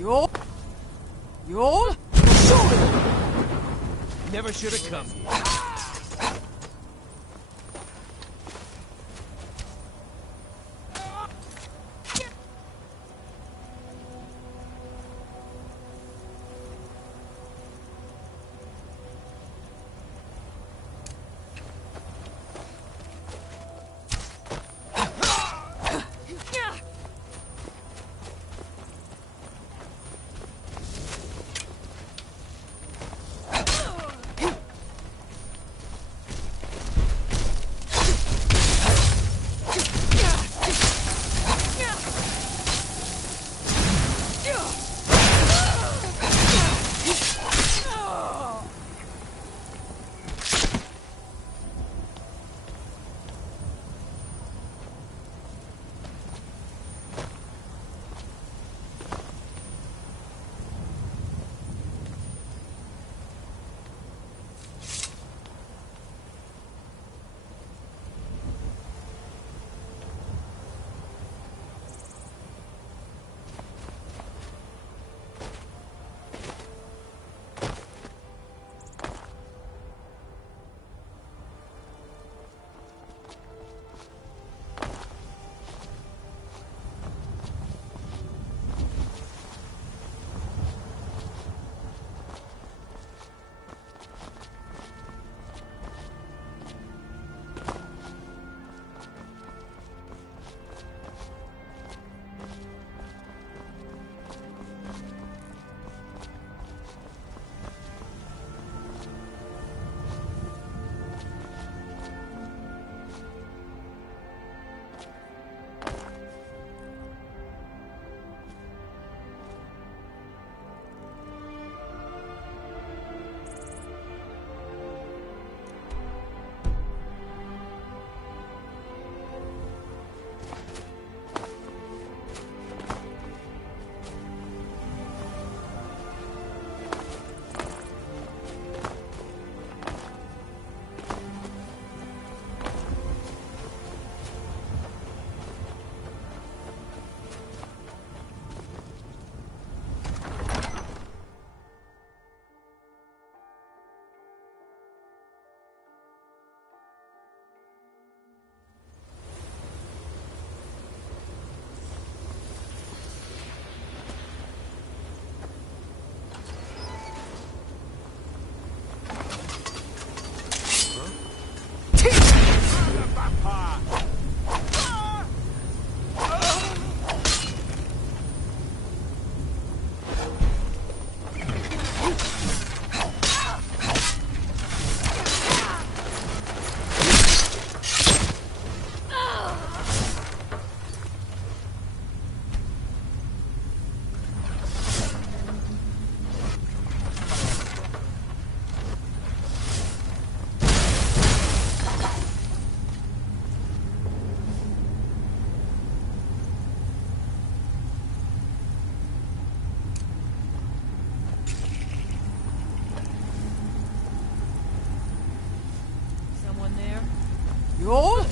Yo! Yo! Shoot! Never should have come here. Yo!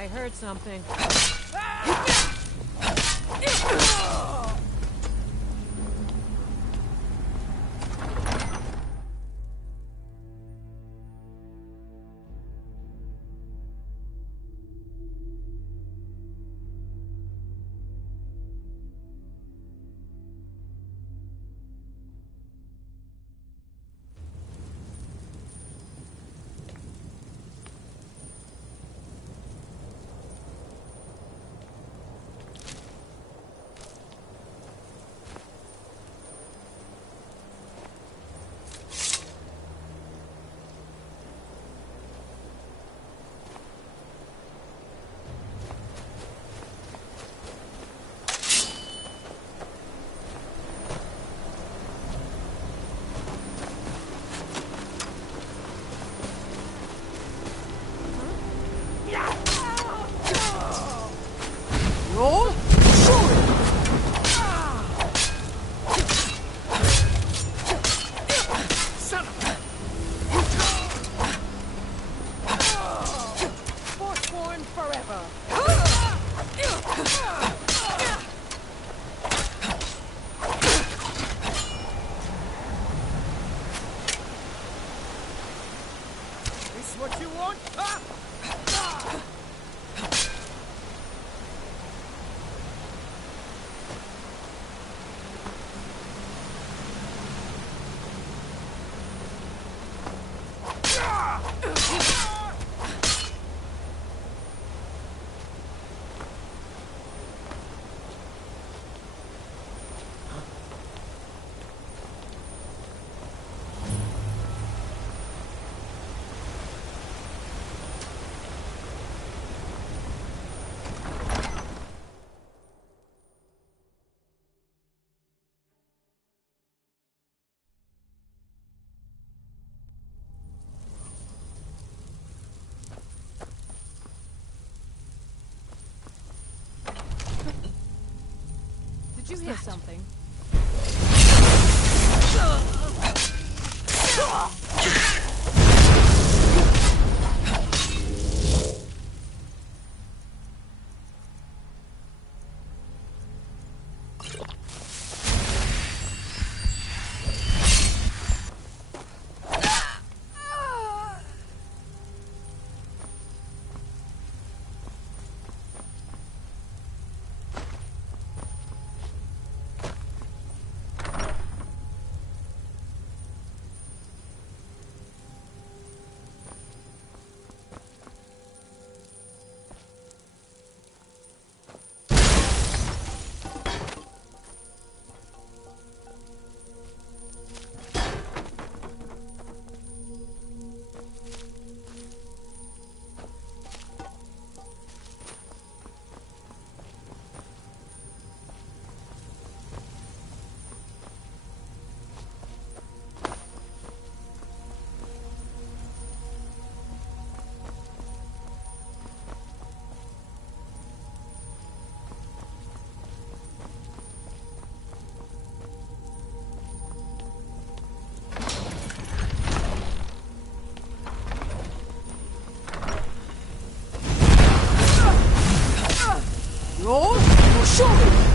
I heard something. going? Ah! Did you hear something? Roll or shoot!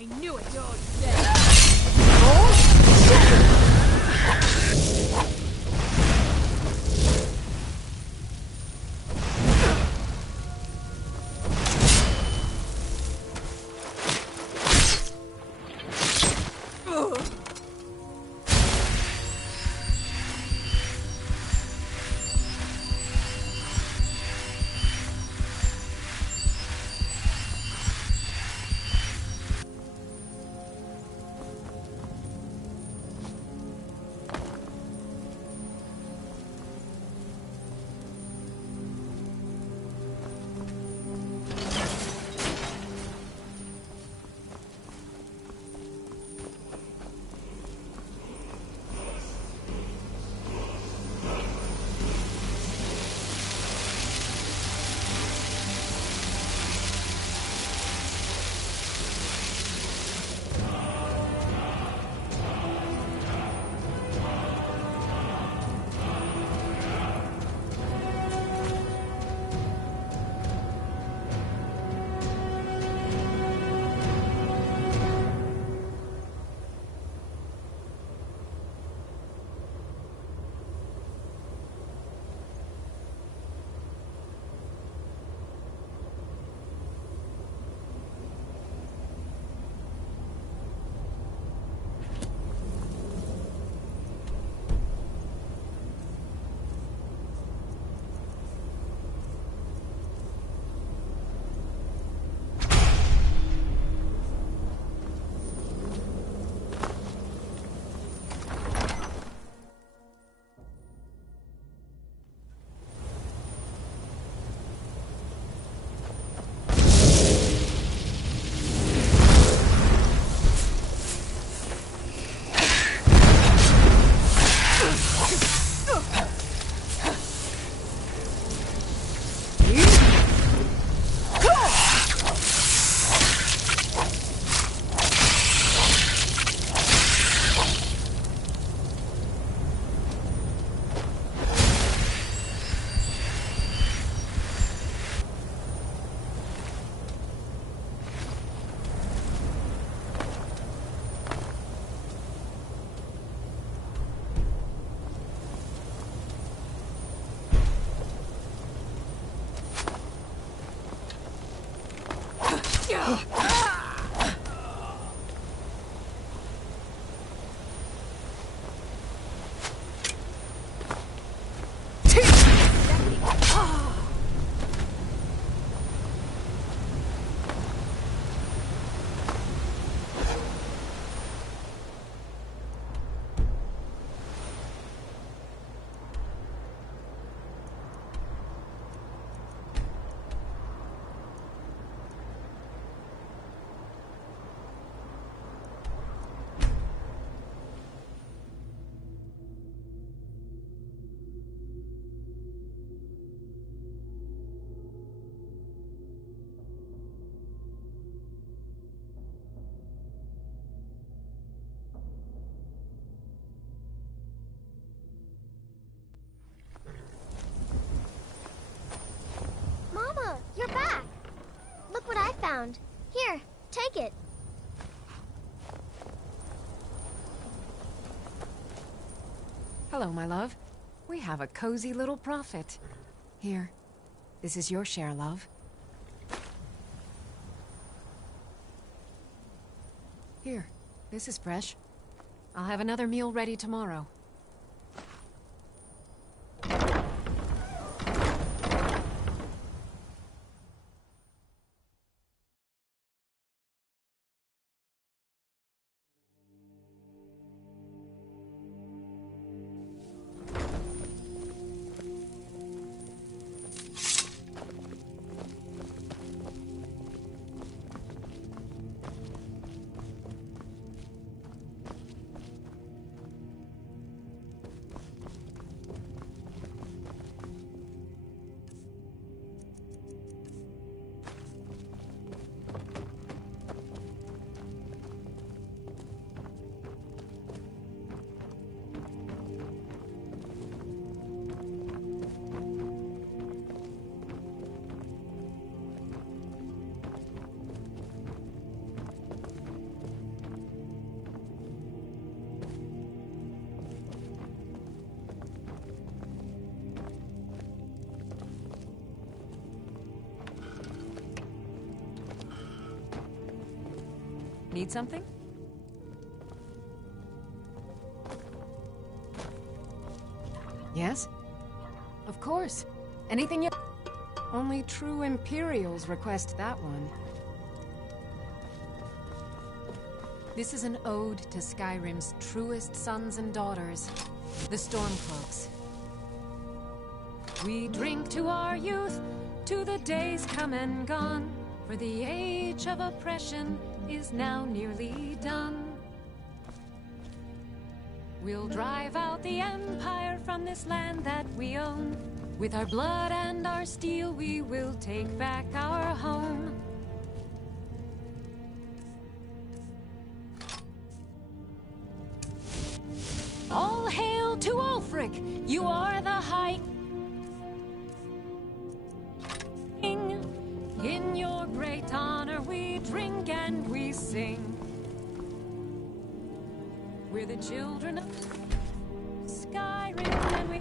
I knew it! You're dead! found. Here, take it. Hello, my love. We have a cozy little prophet. Here, this is your share, love. Here, this is fresh. I'll have another meal ready tomorrow. Need something? Yes? Of course. Anything you... Only true Imperials request that one. This is an ode to Skyrim's truest sons and daughters, the Stormcloaks. We drink to our youth, to the days come and gone, for the age of oppression is now nearly done. We'll drive out the Empire from this land that we own. With our blood and our steel, we will take back our home. All hail to Ulfric! You are the High King. In your great honor we drink and we sing. We're the children of Skyrim and we...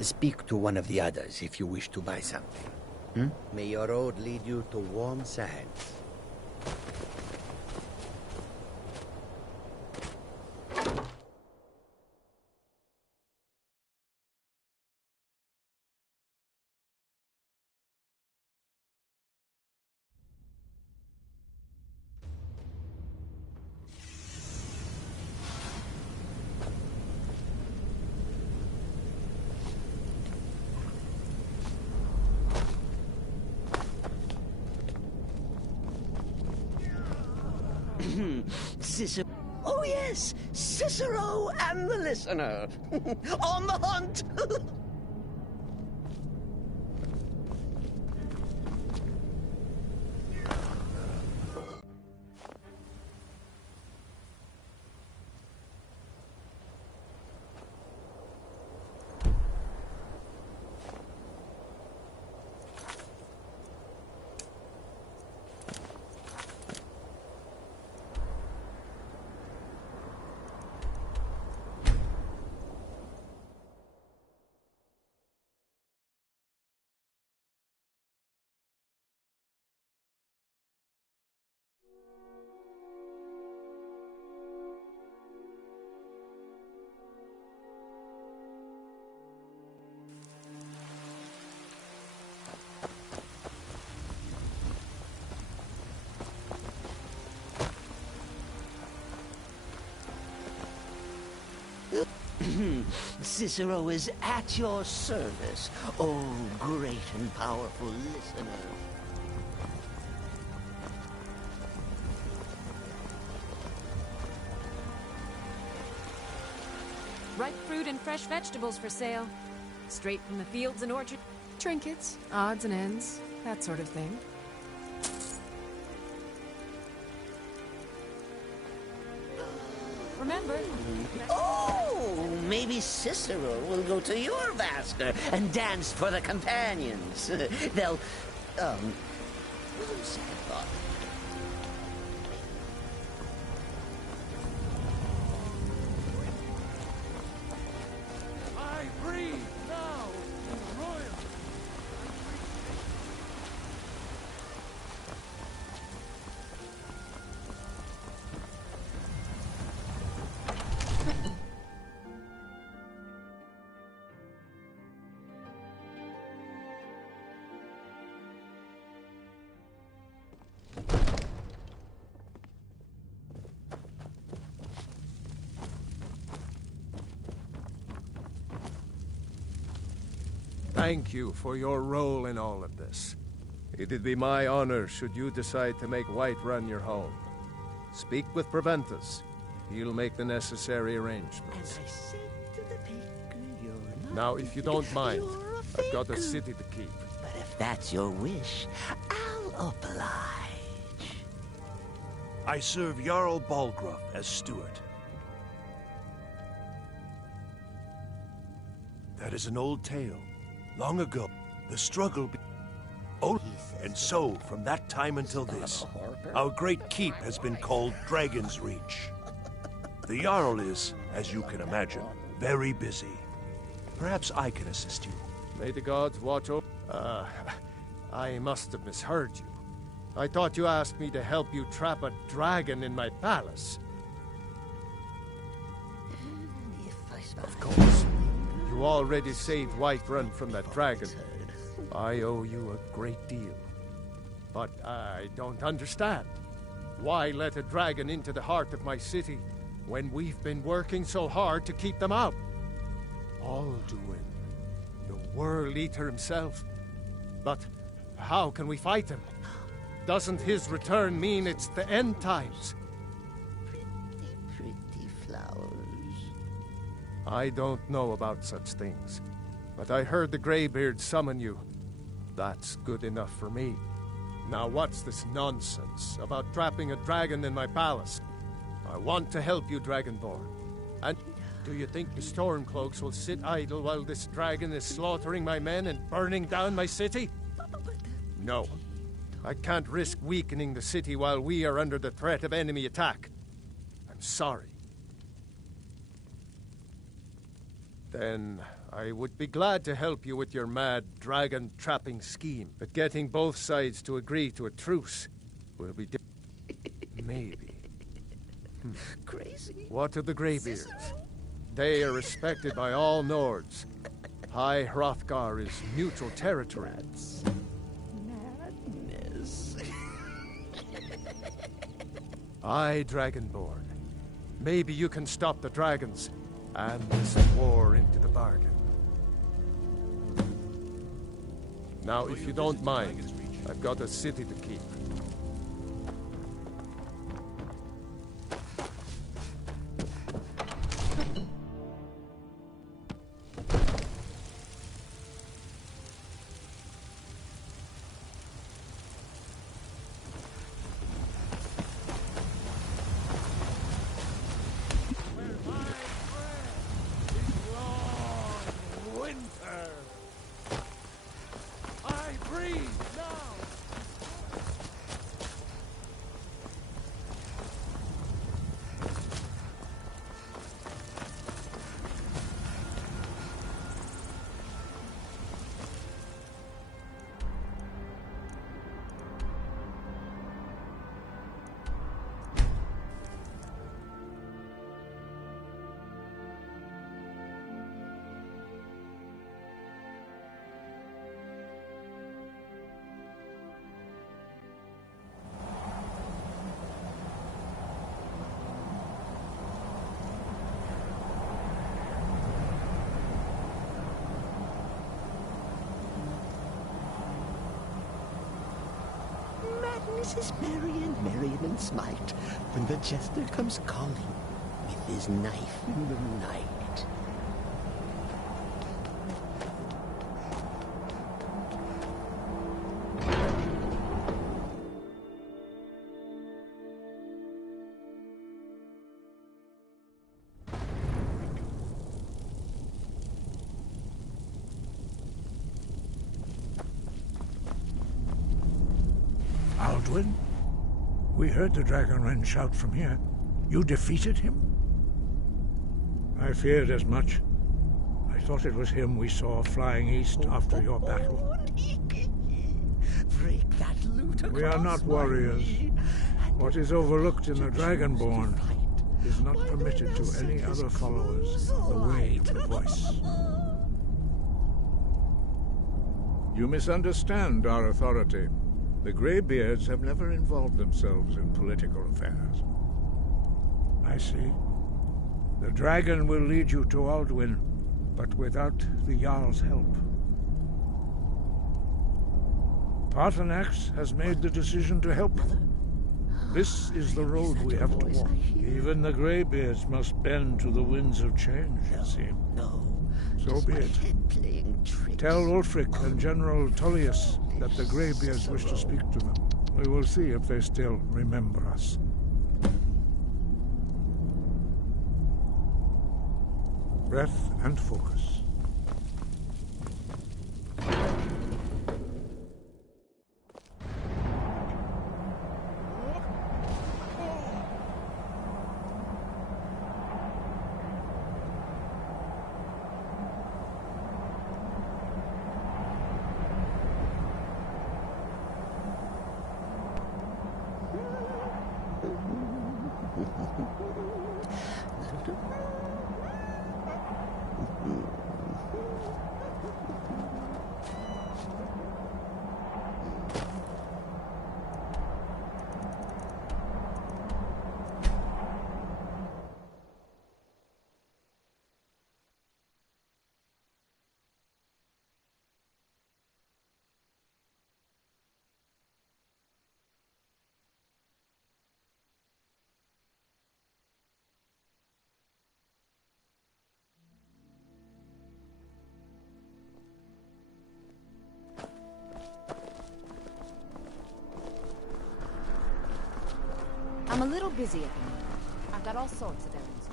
Speak to one of the others if you wish to buy something. May your road lead you to warm sands. Cicero. Oh yes, Cicero and the listener. On the hunt. Cicero is at your service, oh great and powerful listener. Ripe fruit and fresh vegetables for sale. Straight from the fields and orchards. Trinkets, odds and ends, that sort of thing. Remember? Oh, maybe Cicero will go to your Vasker and dance for the companions. They'll, sad thought. I breathe now in royal. Thank you for your role in all of this. It'd be my honor should you decide to make Whiterun your home. Speak with Preventus. He'll make the necessary arrangements. And I said to the baker, you're not Now, if you don't mind, you're a I've got a faker. city to keep. But if that's your wish, I'll oblige. I serve Jarl Balgruuf as steward. That is an old tale. Long ago, the struggle oh, and so, from that time until this, our great keep has been called Dragon's Reach. The Jarl is, as you can imagine, very busy. Perhaps I can assist you. May the gods watch over... I must have misheard you. I thought you asked me to help you trap a dragon in my palace. Of course. You already saved Whiterun from that dragon. I owe you a great deal. But I don't understand. Why let a dragon into the heart of my city when we've been working so hard to keep them out? Alduin, the World Eater himself. But how can we fight him? Doesn't his return mean it's the end times? Pretty flowers. I don't know about such things, but I heard the Greybeard summon you. That's good enough for me. Now what's this nonsense about trapping a dragon in my palace? I want to help you, Dragonborn. And do you think the Stormcloaks will sit idle while this dragon is slaughtering my men and burning down my city? No. I can't risk weakening the city while we are under the threat of enemy attack. I'm sorry. Then I would be glad to help you with your mad dragon-trapping scheme. But getting both sides to agree to a truce will be maybe. Crazy. What of the Greybeards? They are respected by all Nords. High Hrothgar is neutral territory. Madness. Aye, Dragonborn. Maybe you can stop the dragons and this war into the bargain. Now, if you don't mind, I've got a city to keep. Darkness is merry and Merriman Smite when the jester comes calling with his knife in the night. Aldwin? We heard the Dragonren shout from here. You defeated him? I feared as much. I thought it was him we saw flying east after your battle. Break that loot We are not warriors. What is overlooked in the Dragonborn is not permitted to any other followers of the way of the voice. You misunderstand our authority. The Greybeards have never involved themselves in political affairs. I see. The dragon will lead you to Aldwin, but without the Jarl's help. Paarthurnax has made the decision to help you. This is the road we have to walk. Even the Greybeards must bend to the winds of change, it seems. So be it. Tell Ulfric and General Tullius that the Greybeards wish to speak to them. We will see if they still remember us. Breath and focus. I'm a little busy at the moment. I've got all sorts of errands.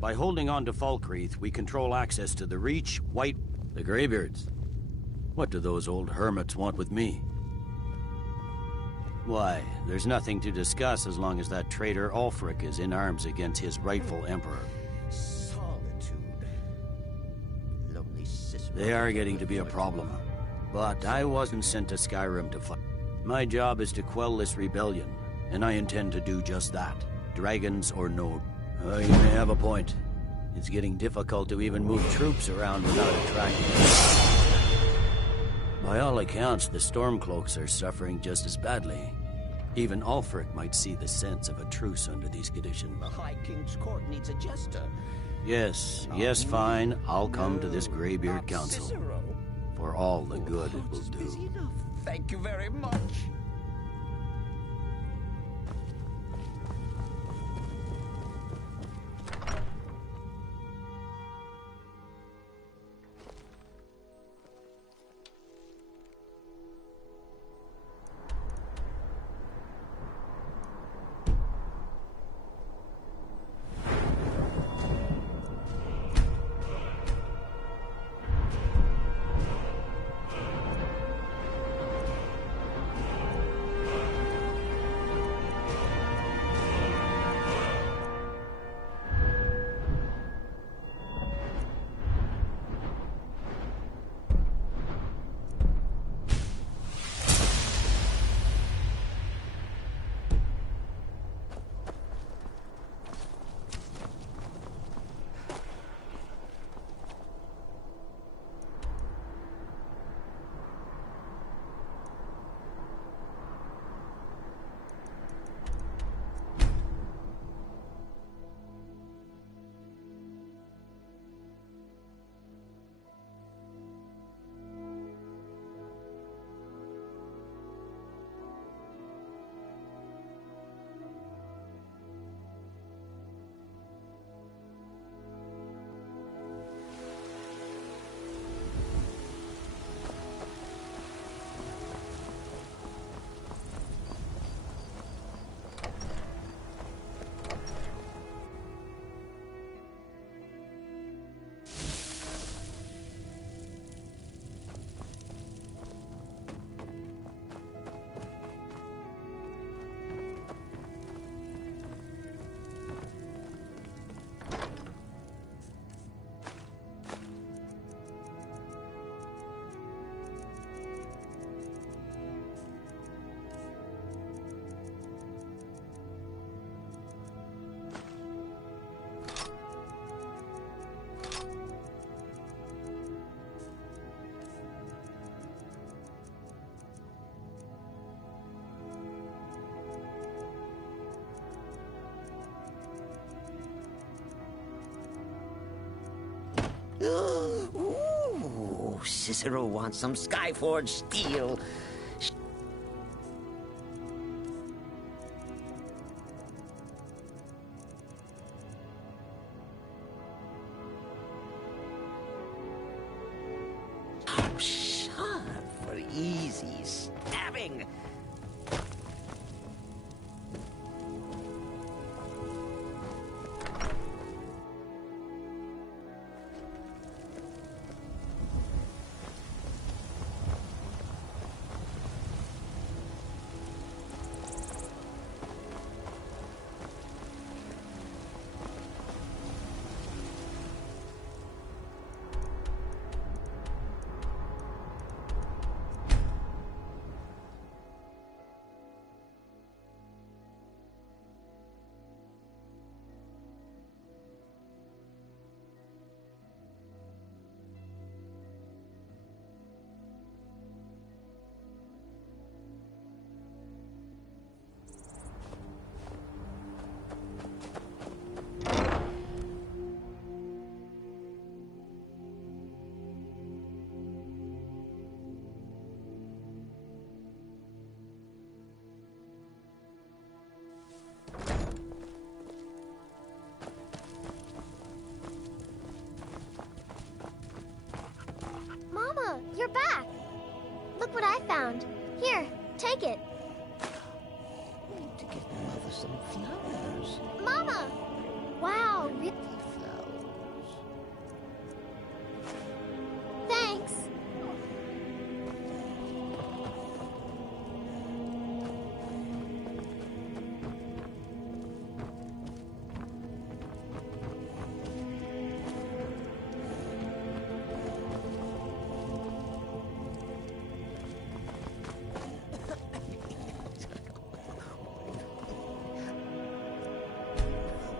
By holding on to Falkreath, we control access to the Reach, the Greybeards. What do those old hermits want with me? Why, there's nothing to discuss as long as that traitor Ulfric is in arms against his rightful emperor. Solitude. Lonely Cicero. They are getting to be a problem. But I wasn't sent to Skyrim to fight. My job is to quell this rebellion, and I intend to do just that. Dragons or no. You may have a point. It's getting difficult to even move troops around without attracting. By all accounts, the Stormcloaks are suffering just as badly. Even Ulfric might see the sense of a truce under these conditions. The High King's court needs a jester. Yes, fine. I'll come to this Greybeard Council. Cicero. For all the good it will do. Thank you very much. Ooh, Cicero wants some Skyforge steel. Sharp for easy stabbing. Mama, you're back. Look what I found. Here, take it. Need to get Mother some flowers. Mama! Wow, Flowers. thanks.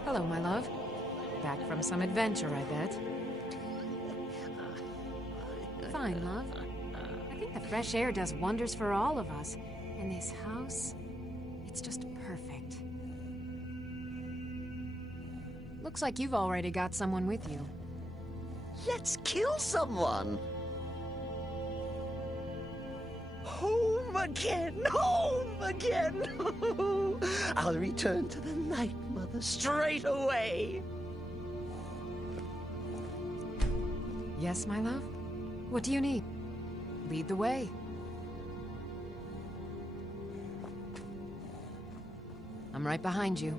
Hello, my love. Back from some adventure, I bet. Fine, love. I think the fresh air does wonders for all of us. And this house, it's just perfect. Looks like you've already got someone with you. Let's kill someone. Home again, home again. I'll return to the Night Mother straight away. Yes, my love? What do you need? Lead the way. I'm right behind you.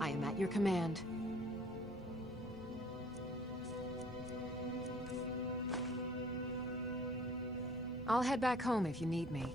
I am at your command. I'll head back home if you need me.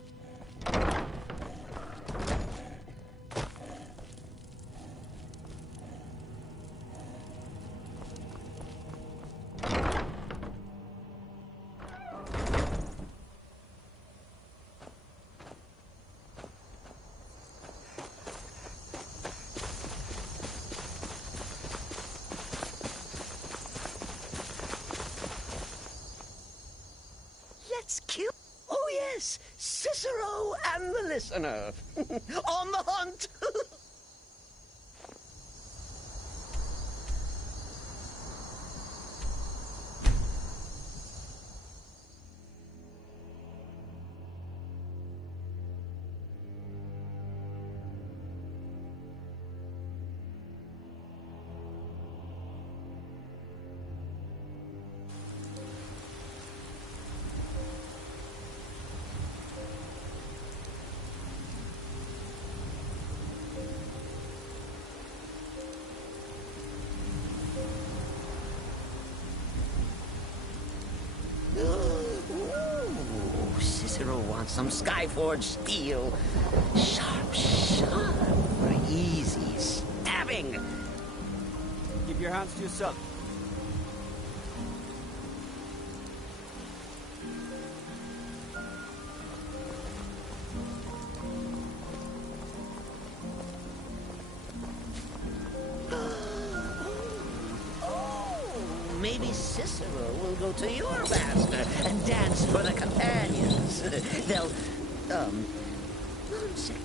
Let's kill... Oh yes, Cicero and the listener. On the hunt. Ooh, Cicero wants some Skyforge steel. Sharp, sharp for easy stabbing. Keep your hands to yourself. Maybe Cicero will go to your master and dance for the companions. They'll, one second.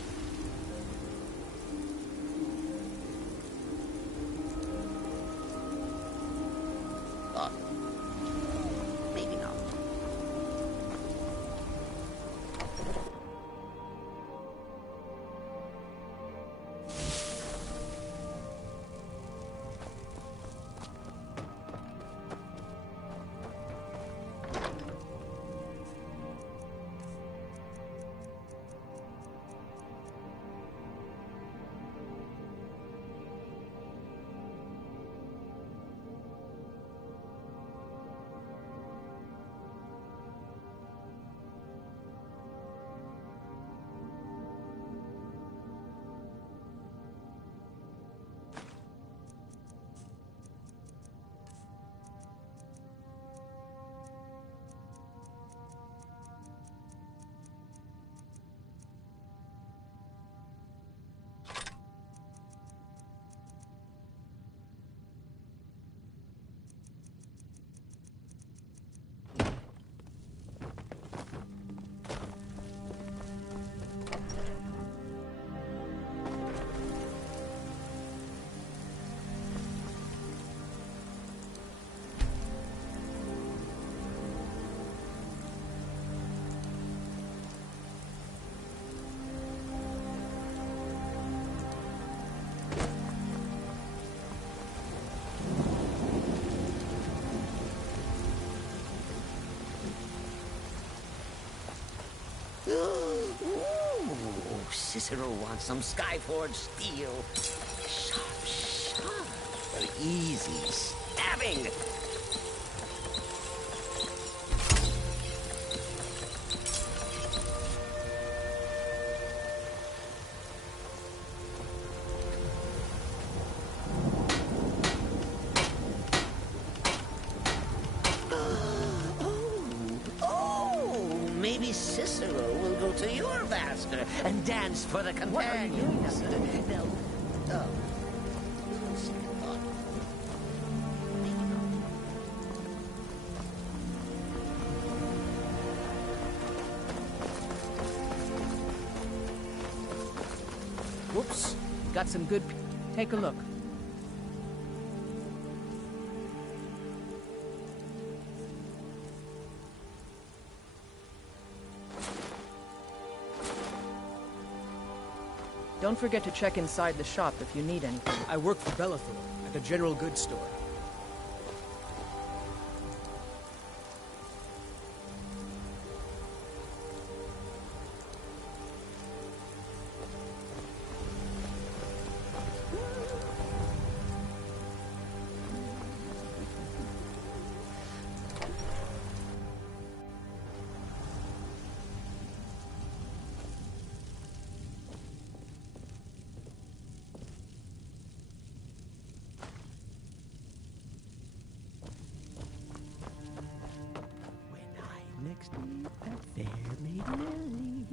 Cicero wants some Skyforge steel. Sharp, sharp, for easy stabbing. Maybe Cicero will go to your Vasker and dance for the companions. They'll... Oh. Second thought. Maybe not. Whoops. Got some good... Take a look. Don't forget to check inside the shop if you need anything. I work for Bellathor at the general goods store. Next week at Fair Maiden Alley.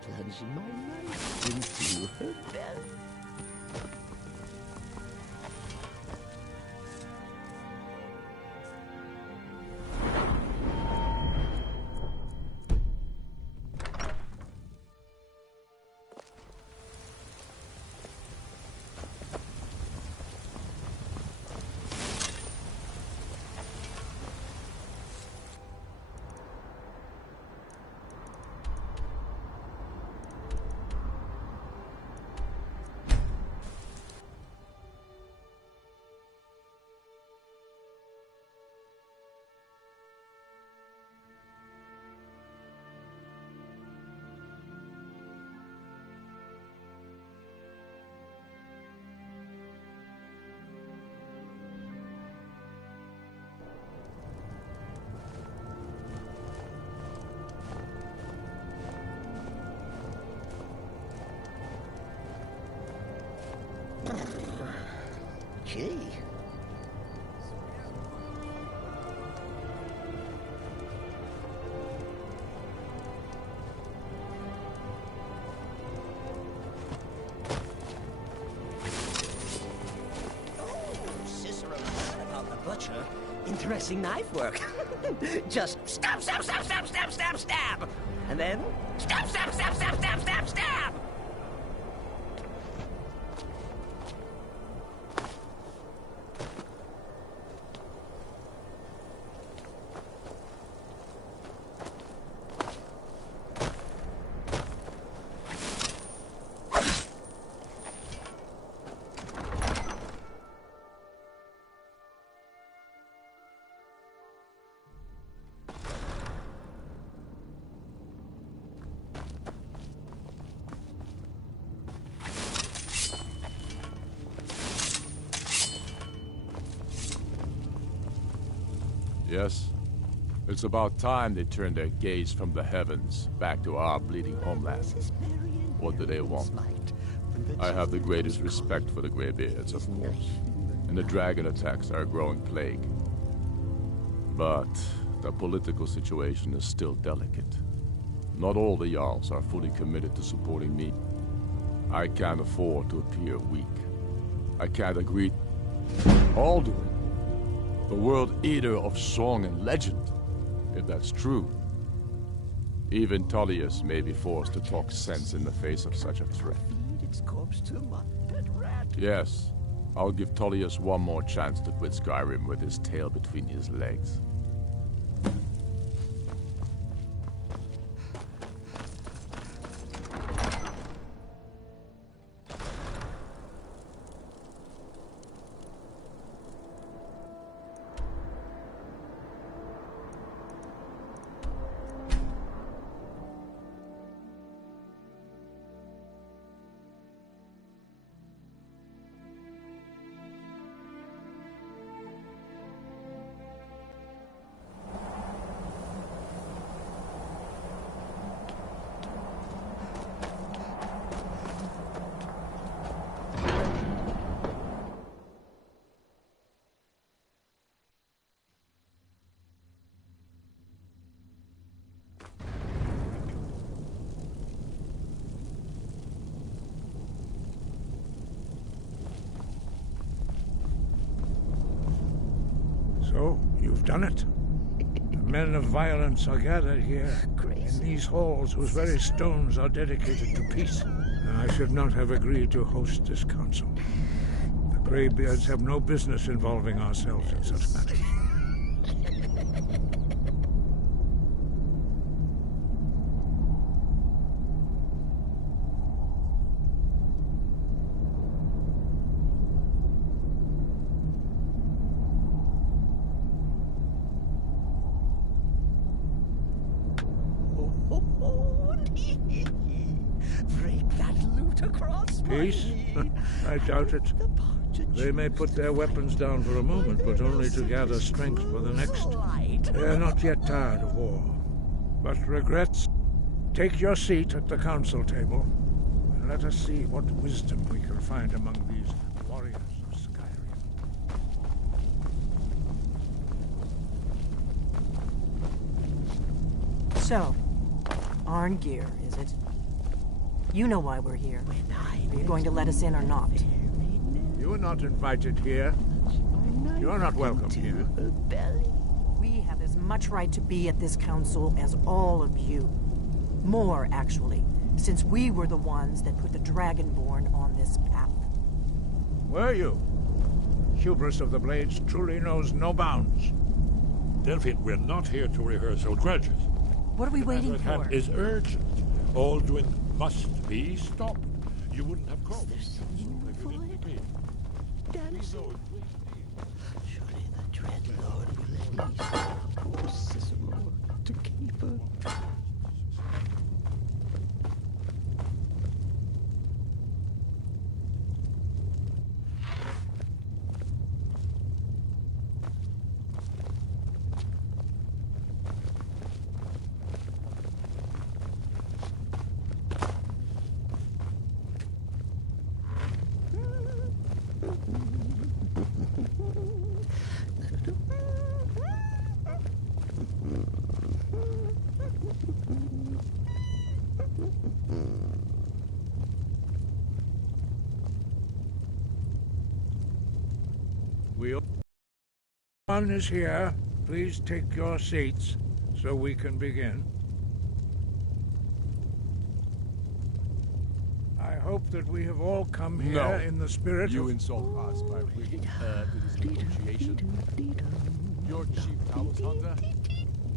Plunging my knife into her belly. Gee. Cicero heard about the butcher. Interesting knife work. Just stab, stab, stab, stab, stab, stab, stab. And then stab, stab, stab, stab, stab, stab, stab. Yes? It's about time they turned their gaze from the heavens back to our bleeding homeland. What do they want? I have the greatest respect for the Greybeards, of course, and the dragon attacks are a growing plague. But the political situation is still delicate. Not all the Jarls are fully committed to supporting me. I can't afford to appear weak. I can't agree... Alduin, the world eater of song and legend, if that's true. Even Tullius may be forced to talk sense in the face of such a threat. Yes, I'll give Tullius one more chance to quit Skyrim with his tail between his legs. So, you've done it. The men of violence are gathered here, in these halls whose very stones are dedicated to peace. And I should not have agreed to host this council. The Greybeards have no business involving ourselves in such matters. Break that loot across Peace? I doubt it. They may put their weapons down for a moment, but only to gather strength for the next. They are not yet tired of war. But regrets? Take your seat at the council table, and let us see what wisdom we can find among these warriors of Skyrim. So, Arngeir, is it? You know why we're here. Are you going to let us in or not? You are not invited here. You are not welcome here. We have as much right to be at this council as all of you. More, actually, since we were the ones that put the Dragonborn on this path. Were you? Hubris of the Blades truly knows no bounds. Delphine, we're not here to rehearse old grudges. What are we waiting The matter at for? hand is urgent. All doing must be stopped. You wouldn't have called us if you didn't mean. Surely the Dread Lord will let me see poor Cicero to keep her. One is here. Please take your seats so we can begin. I hope that we have all come here in the spirit You of... insult us by bringing her to this negotiation. Your chief Talos hunter?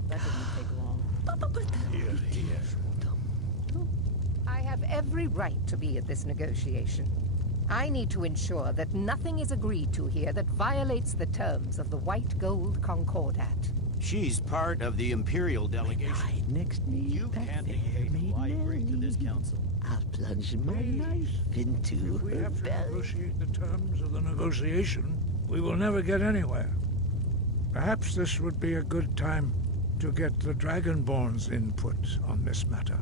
That didn't take long. Here, here. I have every right to be at this negotiation. I need to ensure that nothing is agreed to here that violates the terms of the White Gold Concordat. She's part of the Imperial delegation. Next me, You can't dictate who I bring to this council. I'll plunge my knife into If we her have to belly. negotiate the terms of the negotiation, we will never get anywhere. Perhaps this would be a good time to get the Dragonborn's input on this matter.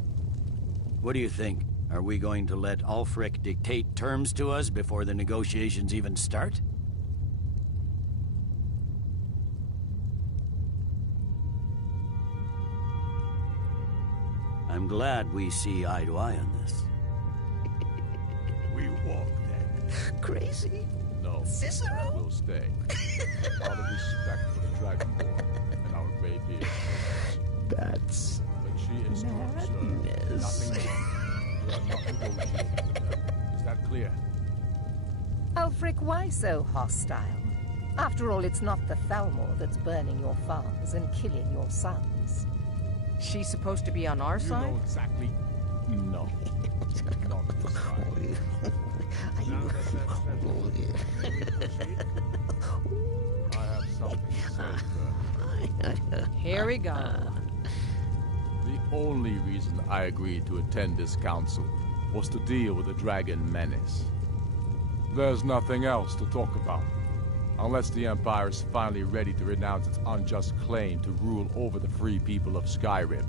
What do you think? Are we going to let Ulfric dictate terms to us before the negotiations even start? I'm glad we see eye to eye on this. We walk then. Crazy. No. Cicero? We'll stay. Out of respect for the Dragonborn and our Greybeard. That's But she is told, sir. madness. Nothing more. We are not negotiating with her. Is that clear? Ulfric, why so hostile? After all, it's not the Thalmor that's burning your farms and killing your sons. She's supposed to be on our You side? know exactly. No. Not this side. Now that that's I have something to say, sir. Here we go. The only reason I agreed to attend this council was to deal with the dragon menace. There's nothing else to talk about. Unless the Empire is finally ready to renounce its unjust claim to rule over the free people of Skyrim.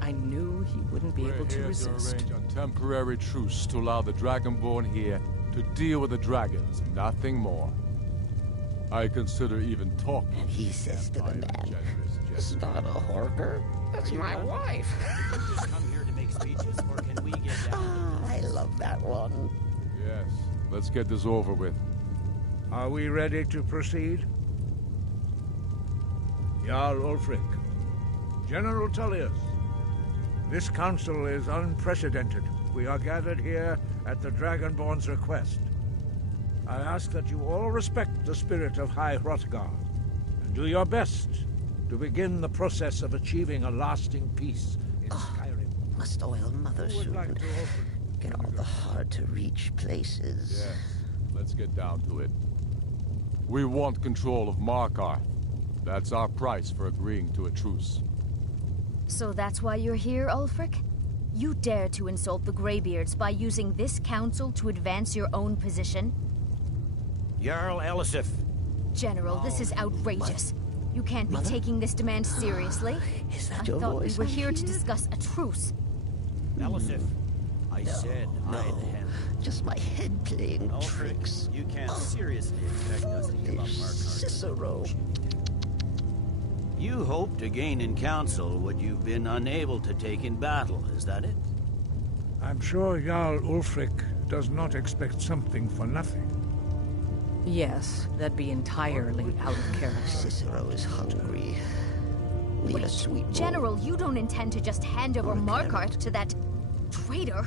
I knew he wouldn't be able to We're here resist. to arrange a temporary truce to allow the Dragonborn here to deal with the dragons, nothing more. I consider even talking. And he says to the man, "It's not a horker. That's my wife." Did you just come here to make speeches, or can we get down? I love that one. Yes, let's get this over with. Are we ready to proceed? Jarl Ulfric, General Tullius, this council is unprecedented. We are gathered here at the Dragonborn's request. I ask that you all respect the spirit of High Hrothgar, and do your best to begin the process of achieving a lasting peace in Skyrim. Must oil Mother Who would soon. like to open? Get all the hard-to-reach places. Yes, let's get down to it. We want control of Markarth. That's our price for agreeing to a truce. So that's why you're here, Ulfric? You dare to insult the Greybeards by using this council to advance your own position? Jarl Elisif. General, this is outrageous. You can't be taking this demand seriously. Is that I your thought we voice were I here to hear? discuss a truce. Elisif. I said I'd handle it. Just my head playing Ulfric, tricks. you can't seriously expect us to give up Markarth. Cicero. You hope to gain in council what you've been unable to take in battle, is that it? I'm sure Jarl Ulfric does not expect something for nothing. Yes, that'd be entirely out of character. Cicero is hungry. Need a sweet roll. General, you don't intend to just hand over Markarth to that traitor?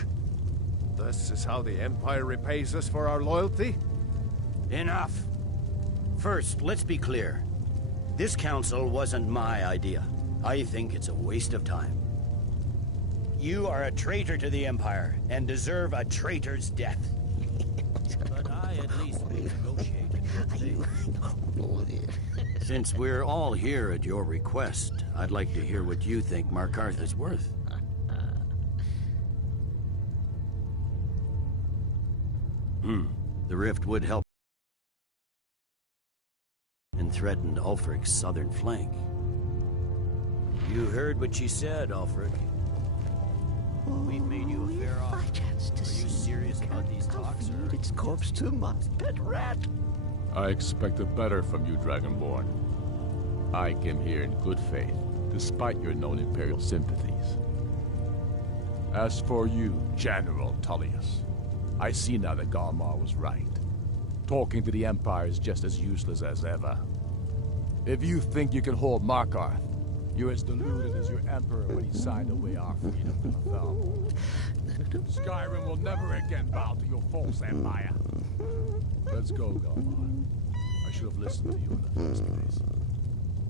This is how the Empire repays us for our loyalty? Enough. First, let's be clear. This council wasn't my idea. I think it's a waste of time. You are a traitor to the Empire, and deserve a traitor's death. But I at least will negotiate a good thing. Since we're all here at your request, I'd like to hear what you think Markarth is worth. The rift would help and threatened Ulfric's southern flank. You heard what she said, Ulfric. We've made you a fair offer. Are you serious about these talks, or its corpse to my pet rat? I expected better from you, Dragonborn. I came here in good faith, despite your known Imperial sympathies. As for you, General Tullius, I see now that Galmar was right. Talking to the Empire is just as useless as ever. If you think you can hold Markarth, you're as deluded as your Emperor when he signed away our freedom from the Thumb. Skyrim will never again bow to your false empire. Let's go, Galmar. I should have listened to you in the first place.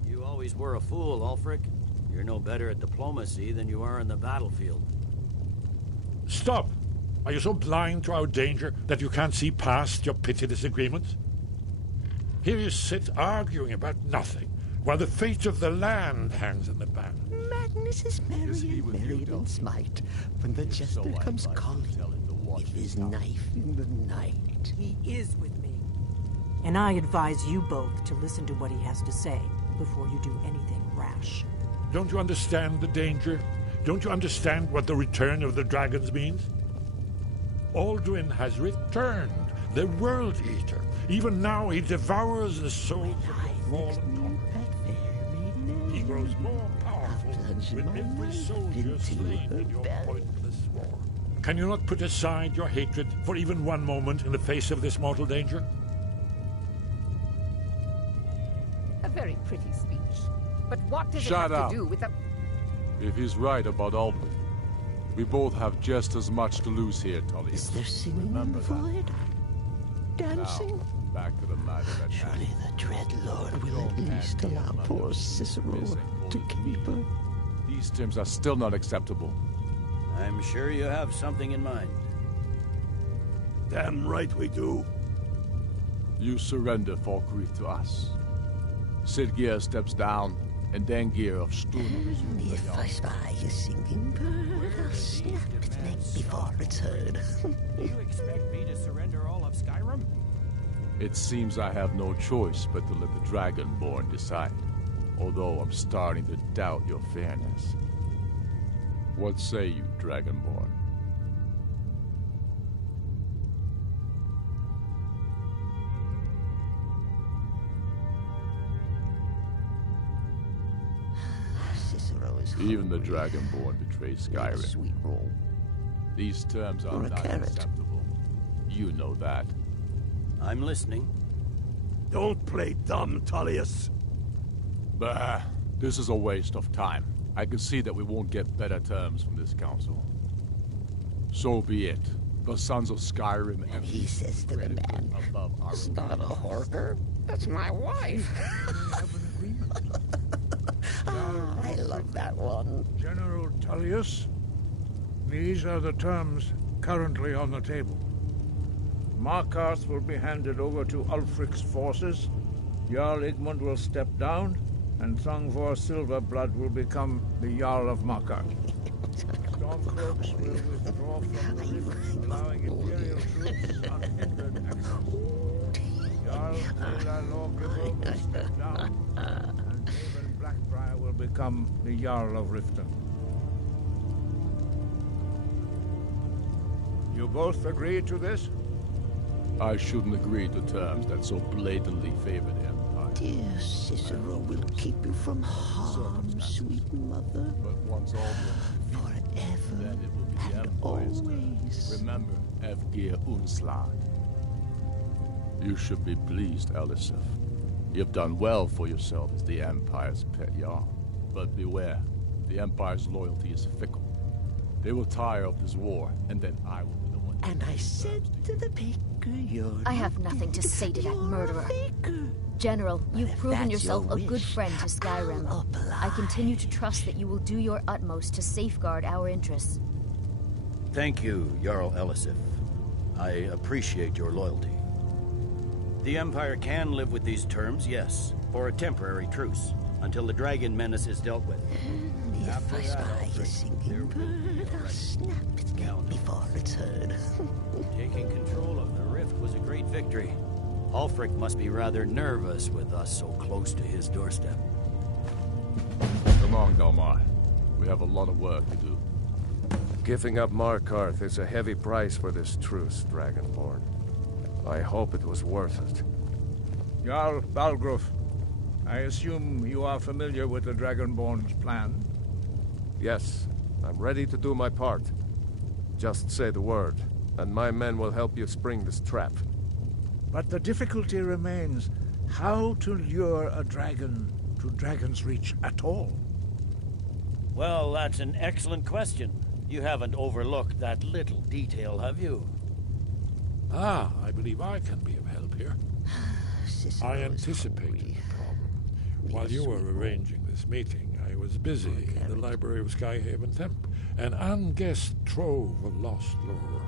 You always were a fool, Ulfric. You're no better at diplomacy than you are in the battlefield. Stop! Are you so blind to our danger that you can't see past your petty disagreements? Here you sit arguing about nothing, while the fate of the land hangs in the balance. Madness is merry and merry than smite. When the jester comes calling, with his knife in the night. He is with me. And I advise you both to listen to what he has to say before you do anything rash. Don't you understand the danger? Don't you understand what the return of the dragons means? Alduin has returned, the World Eater. Even now he devours the souls of the fallen conquerors. He grows more powerful with every soldier slain in your pointless war. Can you not put aside your hatred for even one moment in the face of this mortal danger? A very pretty speech. But what does Shut it have up. to do with the... If he's right about Alduin, we both have just as much to lose here, Tullius. Is there singing in the void? Dancing? Now, back to the matter at hand. Surely the dread Lord will at least allow poor Cicero to keep her. These terms are still not acceptable. I'm sure you have something in mind. Damn right we do. You surrender Falkreath to us. Sidgeir steps down, and Dengir of Sturm. If I spy a singing bird, I'll snap its neck before it's heard. Do you expect me to surrender all of Skyrim? It seems I have no choice but to let the Dragonborn decide, although I'm starting to doubt your fairness. What say you, Dragonborn? Cicero is Even the Dragonborn betray Skyrim. Sweet roll. These terms are Or a not carrot. acceptable. You know that. I'm listening. Don't play dumb, Tullius. Bah! This is a waste of time. I can see that we won't get better terms from this council. So be it. The sons of Skyrim and he says to the man, "It's not a horker. That's my wife." I love that one. General Tullius, these are the terms currently on the table. Markarth will be handed over to Ulfric's forces, Jarl Igmund will step down, and Thongvor Silverblood will become the Jarl of Markarth. Stormcloaks will withdraw from the rift, allowing Imperial troops unhindered access. Jarl Taylor Lawgiver will step down, and David Blackbriar will become the Jarl of Riften. You both agree to this? I shouldn't agree to terms that so blatantly favor the Empire. Dear Cicero will keep you from harm, sweet mother. But once all the forever then it will be the Empire's turn. Remember, Evgir Unslag. You should be pleased, Elisif. You've done well for yourself as the Empire's pet Jarl. But beware, the Empire's loyalty is fickle. They will tire of this war, and then I will be the one. And I said to the baker, "You're I have nothing to say to that murderer. General, you've proven yourself a good friend to Skyrim. I continue to trust that you will do your utmost to safeguard our interests. Thank you, Jarl Elisif. I appreciate your loyalty. The Empire can live with these terms, yes, for a temporary truce, until the dragon menace is dealt with. If I spy a singing bird, I'll snap its neck before it's heard. Taking control of the rift was a great victory. Ulfric must be rather nervous with us so close to his doorstep. Come on, Dalmar. We have a lot of work to do. Giving up Markarth is a heavy price for this truce, Dragonborn. I hope it was worth it. Jarl Balgruf, I assume you are familiar with the Dragonborn's plan? Yes, I'm ready to do my part. Just say the word, and my men will help you spring this trap. But the difficulty remains how to lure a dragon to Dragon's Reach at all. Well, that's an excellent question. You haven't overlooked that little detail, have you? I believe I can be of help here. I anticipated the problem. While you were arranging this meeting, I was busy in the library of Skyhaven Temp, an unguessed trove of lost lore.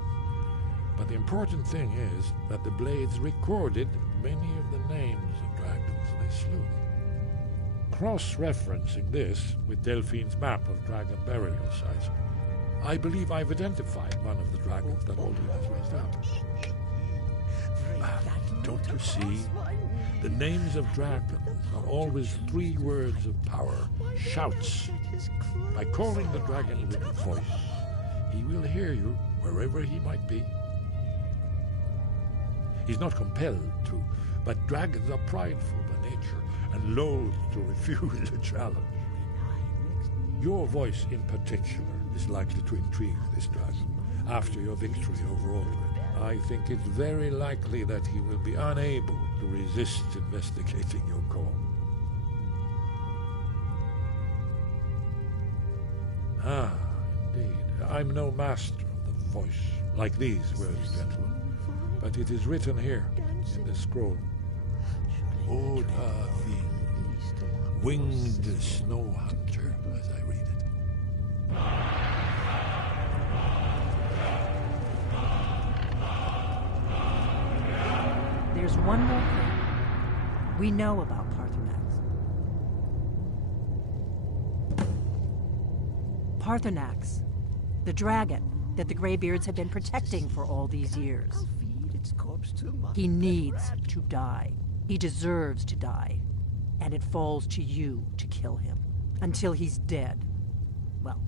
But the important thing is that the Blades recorded many of the names of dragons they slew. Cross-referencing this with Delphine's map of dragon burial sites, I believe I've identified one of the dragons that Alduin has raised up. Don't you see? The names of dragons are always 3 words of power, shouts. By calling the dragon with a voice, he will hear you wherever he might be. He's not compelled to, but dragons are prideful by nature and loath to refuse a challenge. Your voice in particular is likely to intrigue this dragon after your victory over Alduin. I think it's very likely that he will be unable to resist investigating your call. Indeed. I'm no master of the voice, like these words, gentlemen. But it is written here, in the scroll. Oda Vind, winged snow hunter, as I read it. There's one more thing we know about Paarthurnax. Paarthurnax, the dragon that the Greybeards have been protecting for all these years. He needs to die. He deserves to die. And it falls to you to kill him. Until he's dead. Well,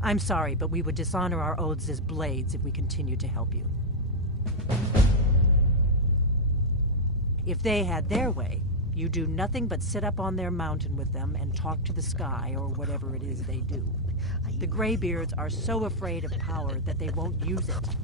I'm sorry, but we would dishonor our oaths as Blades if we continued to help you. If they had their way, you do nothing but sit up on their mountain with them and talk to the sky or whatever it is they do. The Greybeards are so afraid of power that they won't use it.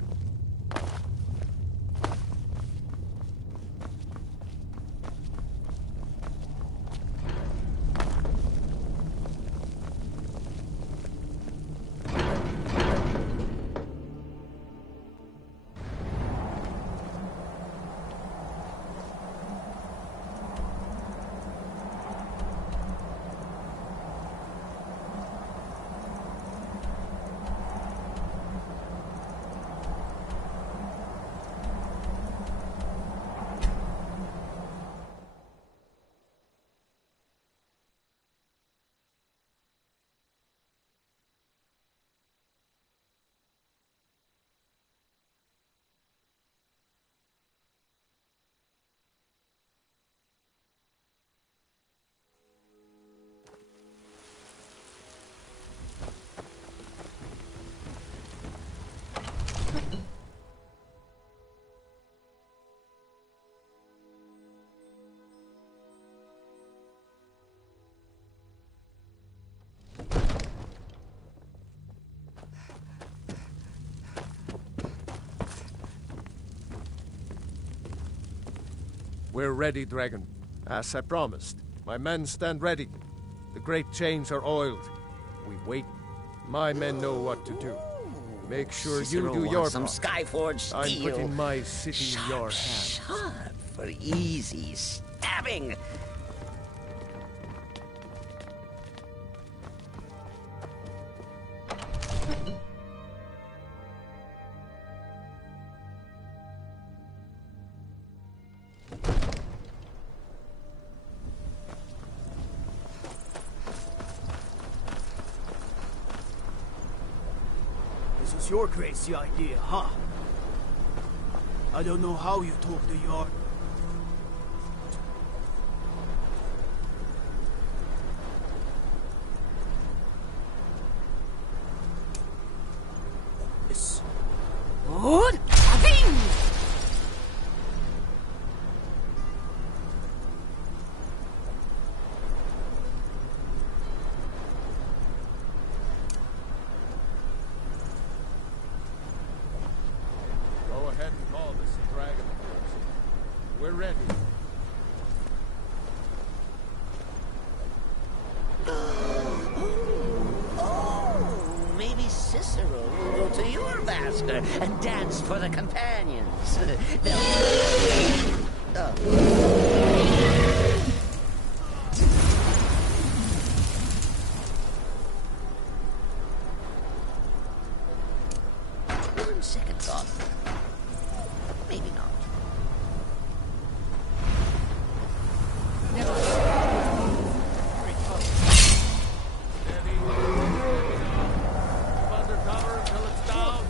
We're ready, Dragon. As I promised, my men stand ready. The great chains are oiled. We wait. My men know what to do. Make sure Cicero you do wants your some part. Skyforge steel. I'm putting my city in your hands. Sharp for easy stabbing. This was your crazy idea, huh? I don't know how you talk to your... This... Good. Go ahead and call this a dragon. We're ready. Oh, maybe Cicero will go to your master and dance for the companions. On second thought, maybe not. Undercover until it's down.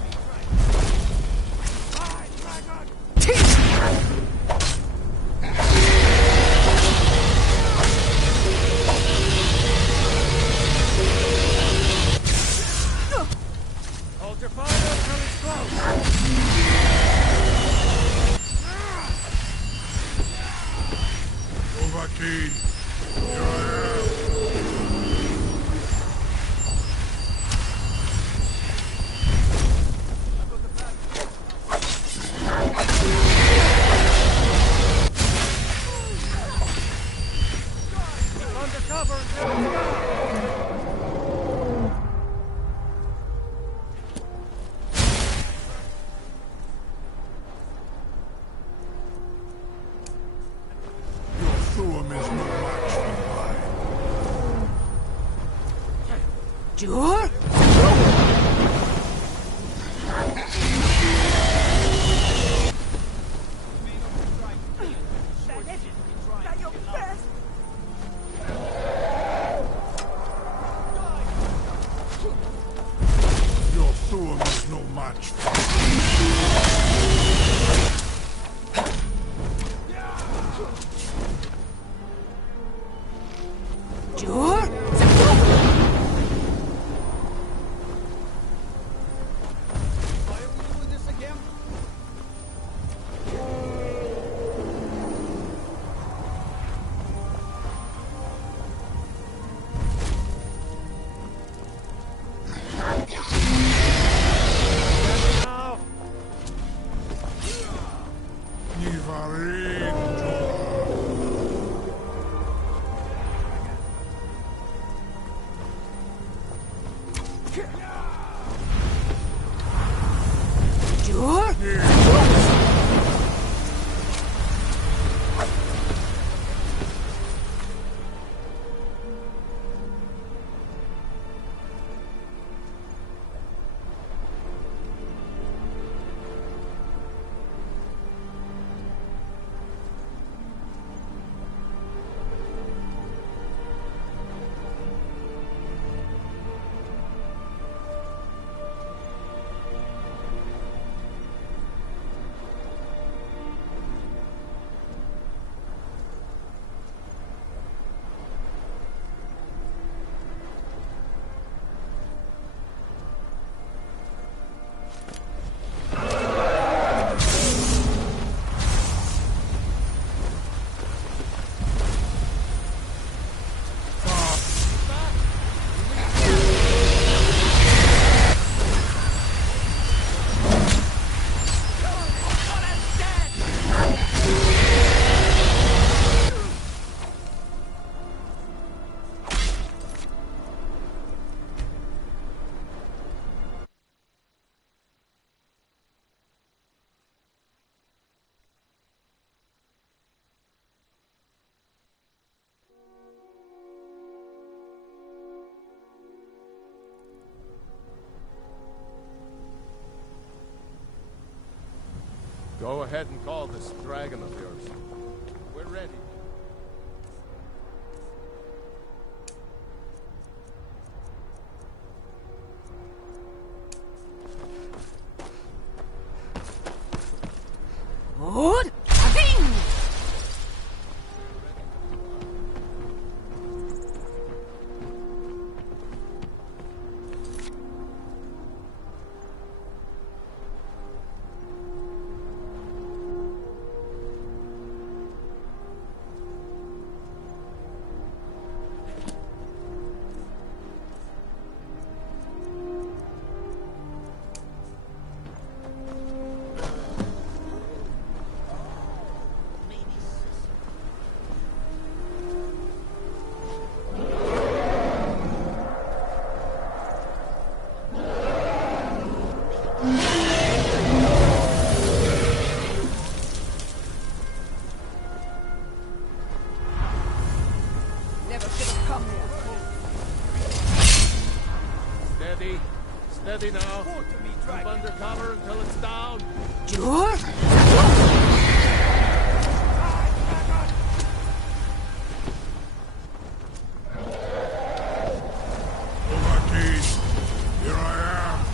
Hold your fire until it's close. Overkey. Undercover until it's down. Your Thuum is no match for mine. Sure? Your Thuum is no match for Sure? Go ahead and call this dragon of yours. We're ready. Good. Ding! Steady now. Keep under cover until it's down. George? Here I am.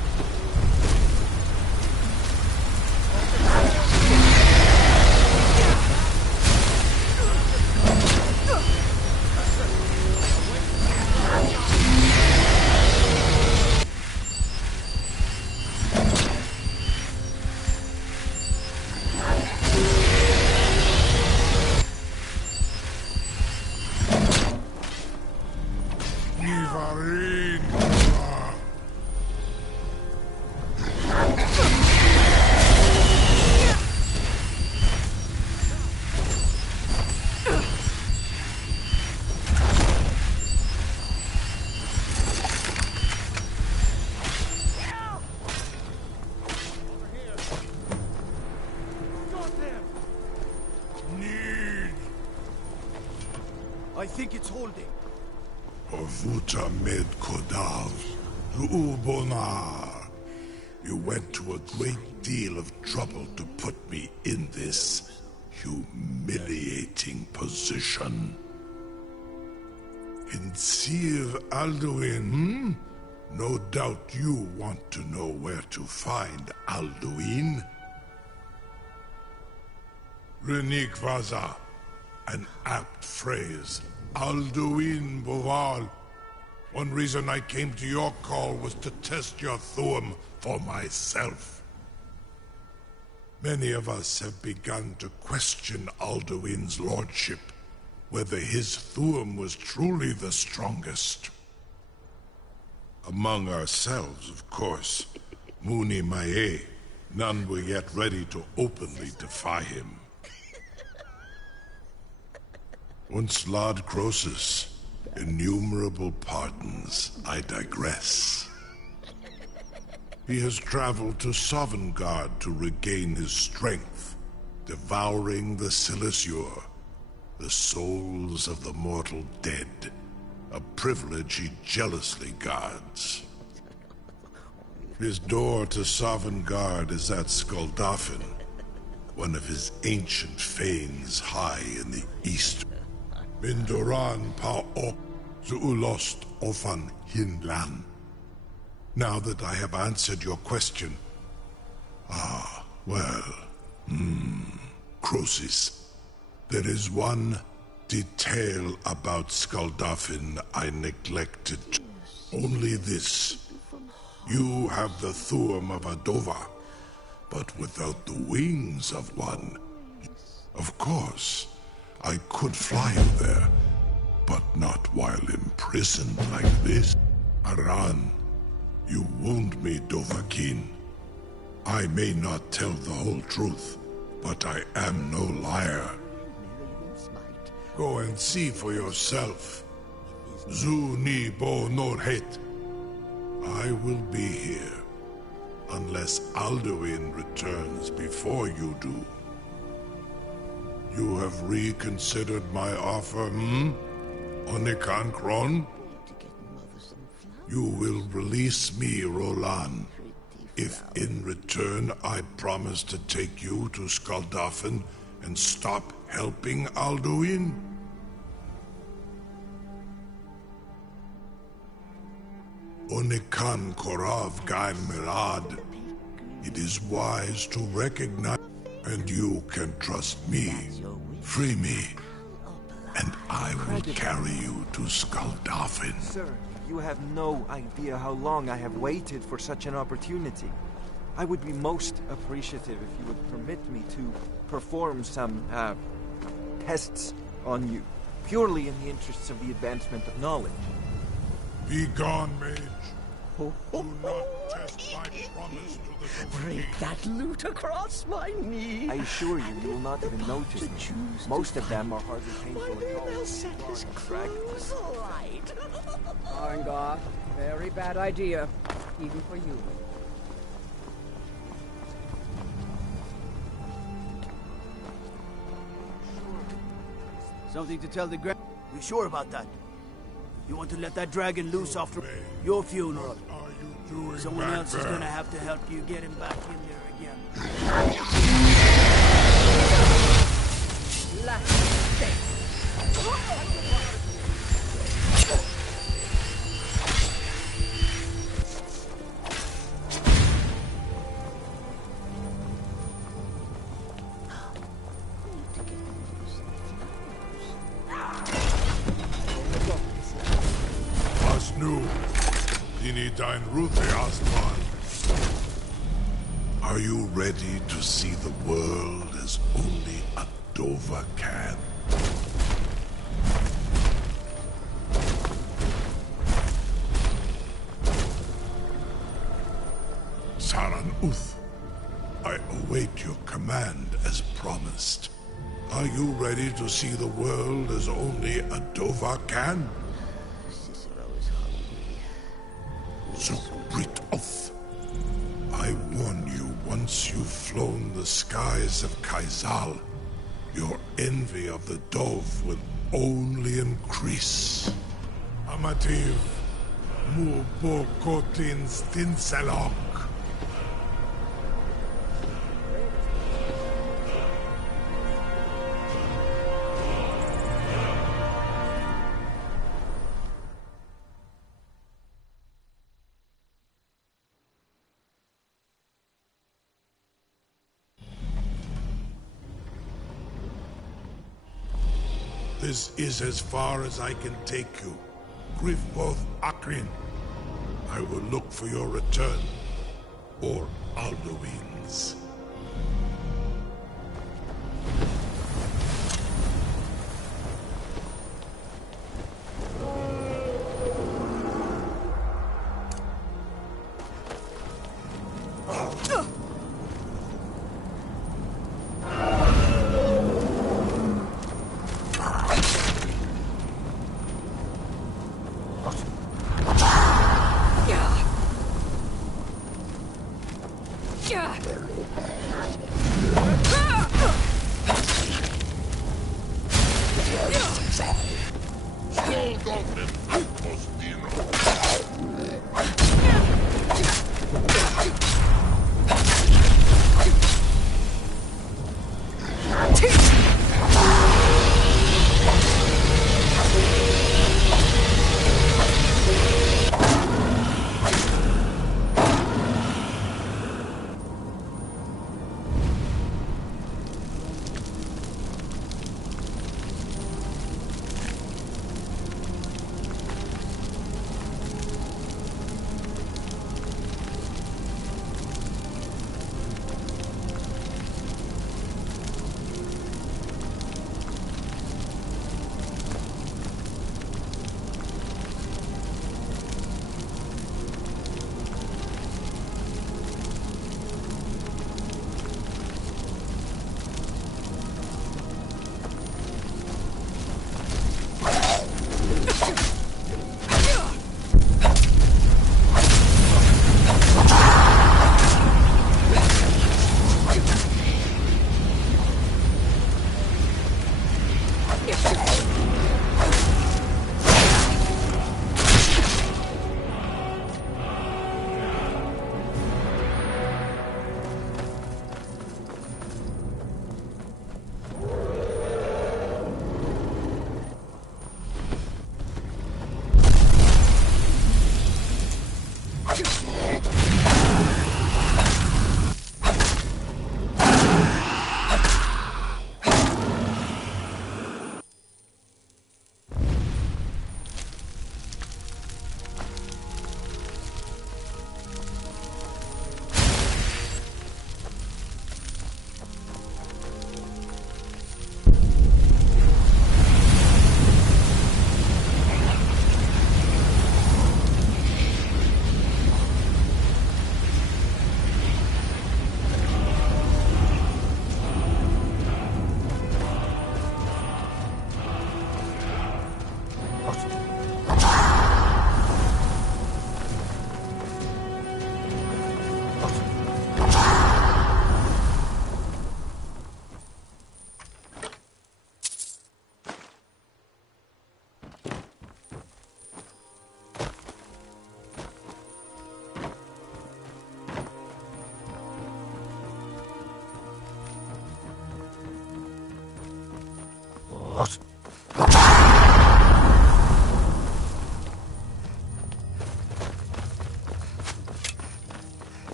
I think it's holding. Ovuta med Kodav, Ubonar. You went to a great deal of trouble to put me in this humiliating position. In Sir Alduin, No doubt you want to know where to find Alduin. Renik Vaza, an apt phrase. Alduin Boval. One reason I came to your call was to test your Thuum for myself. Many of us have begun to question Alduin's lordship, whether his Thuum was truly the strongest. Among ourselves, of course, Muni Mae, none were yet ready to openly defy him. Once Lord Croesus, innumerable pardons, I digress. He has traveled to Sovngarde to regain his strength, devouring the Silesure, the souls of the mortal dead, a privilege he jealously guards. His door to Sovngarde is at Skuldafn, one of his ancient fanes high in the east. Mindoran Pa'ok Zuulost Ofan Hinlan. Now that I have answered your question, Croesus, there is one detail about Skuldafn I neglected. Only this. You have the Thuum of a Dova, but without the wings of one. Of course, I could fly you there, but not while imprisoned like this. Aran, you wound me, Dovahkiin. I may not tell the whole truth, but I am no liar. Go and see for yourself. Zu ni bo norhet. I will be here, unless Alduin returns before you do. You have reconsidered my offer, Onikan Kron? You will release me, Roland, If in return I promise to take you to Skuldafn and stop helping Alduin? Onikan Korav Gain Mirad. It is wise to recognize, and you can trust me. Free me, and I will carry you to Skuldafn. Sir, you have no idea how long I have waited for such an opportunity. I would be most appreciative if you would permit me to perform some, tests on you, purely in the interests of the advancement of knowledge. Be gone, mage. Do not test my promise to the Break that loot across my knee. I assure you, you will not even notice me. Most of them are hardly painful at all. They'll set his clothes alight. Arengar, very bad idea, even for you. Something to tell the Grand... You sure about that? You want to let that dragon loose after your funeral? Someone else is gonna have to help you get him back in there again. Are you ready to see the world as only a Dova can? Saran Uth, I await your command as promised. Are you ready to see the world as only a Dova can? So Brit Oth, I warn you, once you've flown the skies of Kaizal, your envy of the Dove will only increase. Amativ, mu bo kotlin stinselok. This is as far as I can take you. Grifboth Akrin. I will look for your return, or Alduin's.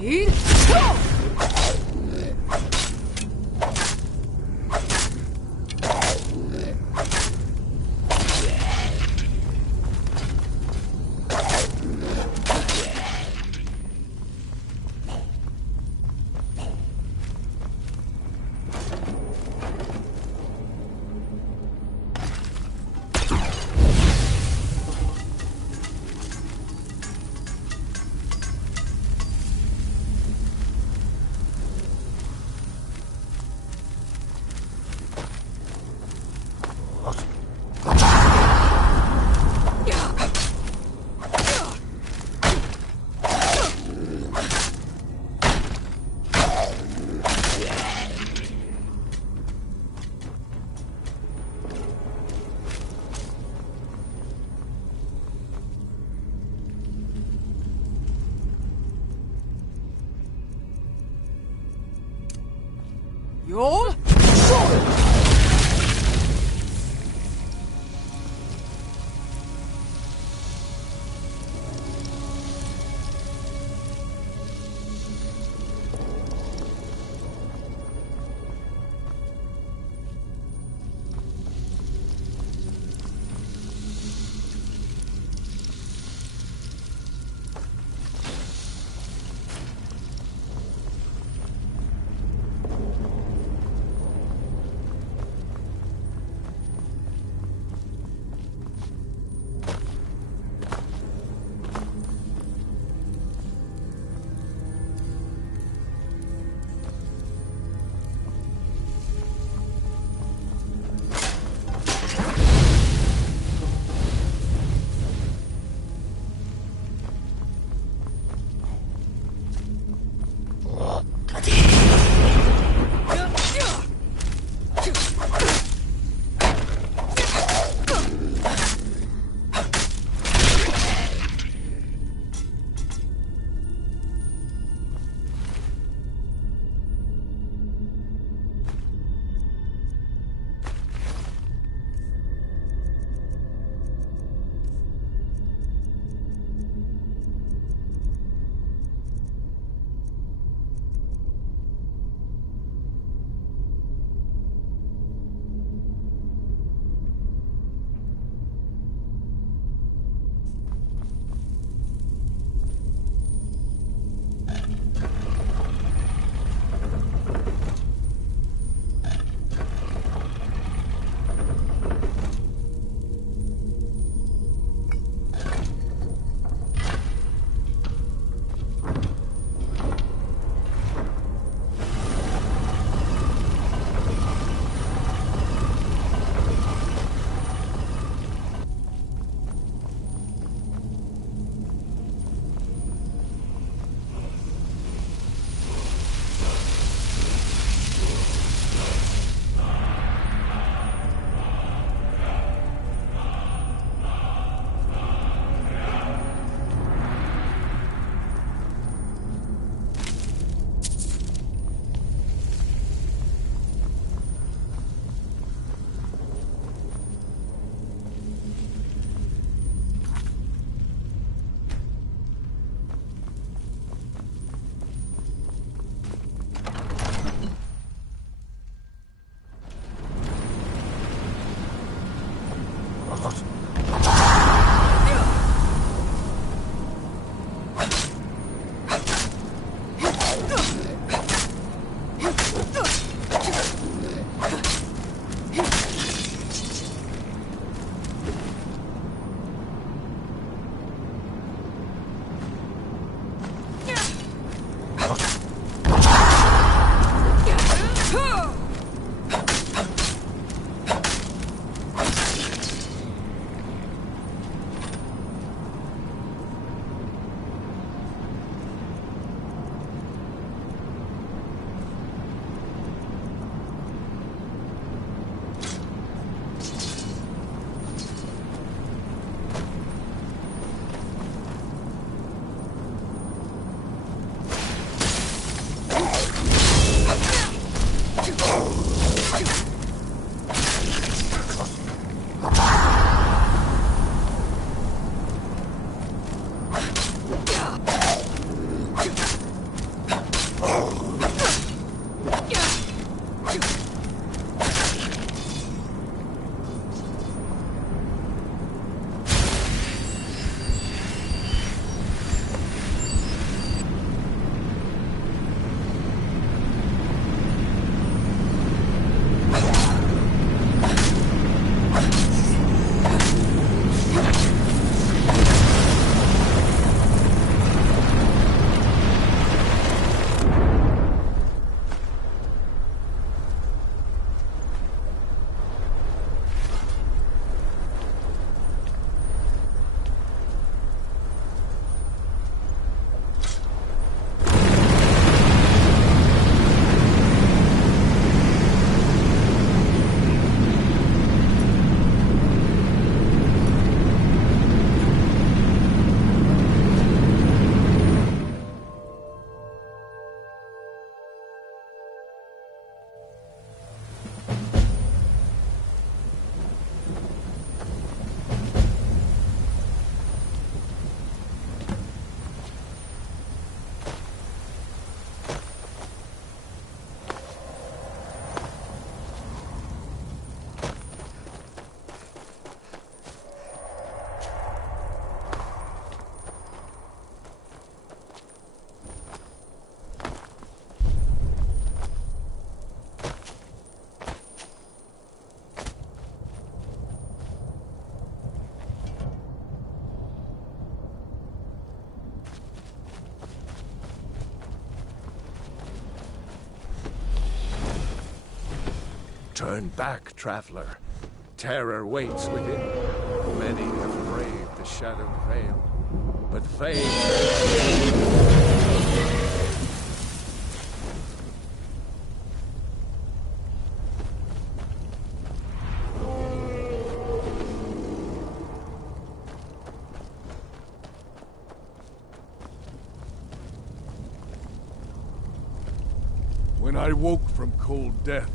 Deed? You're Turn back, traveler. Terror waits within. Many have braved the shadowed veil, but fate... When I woke from cold death,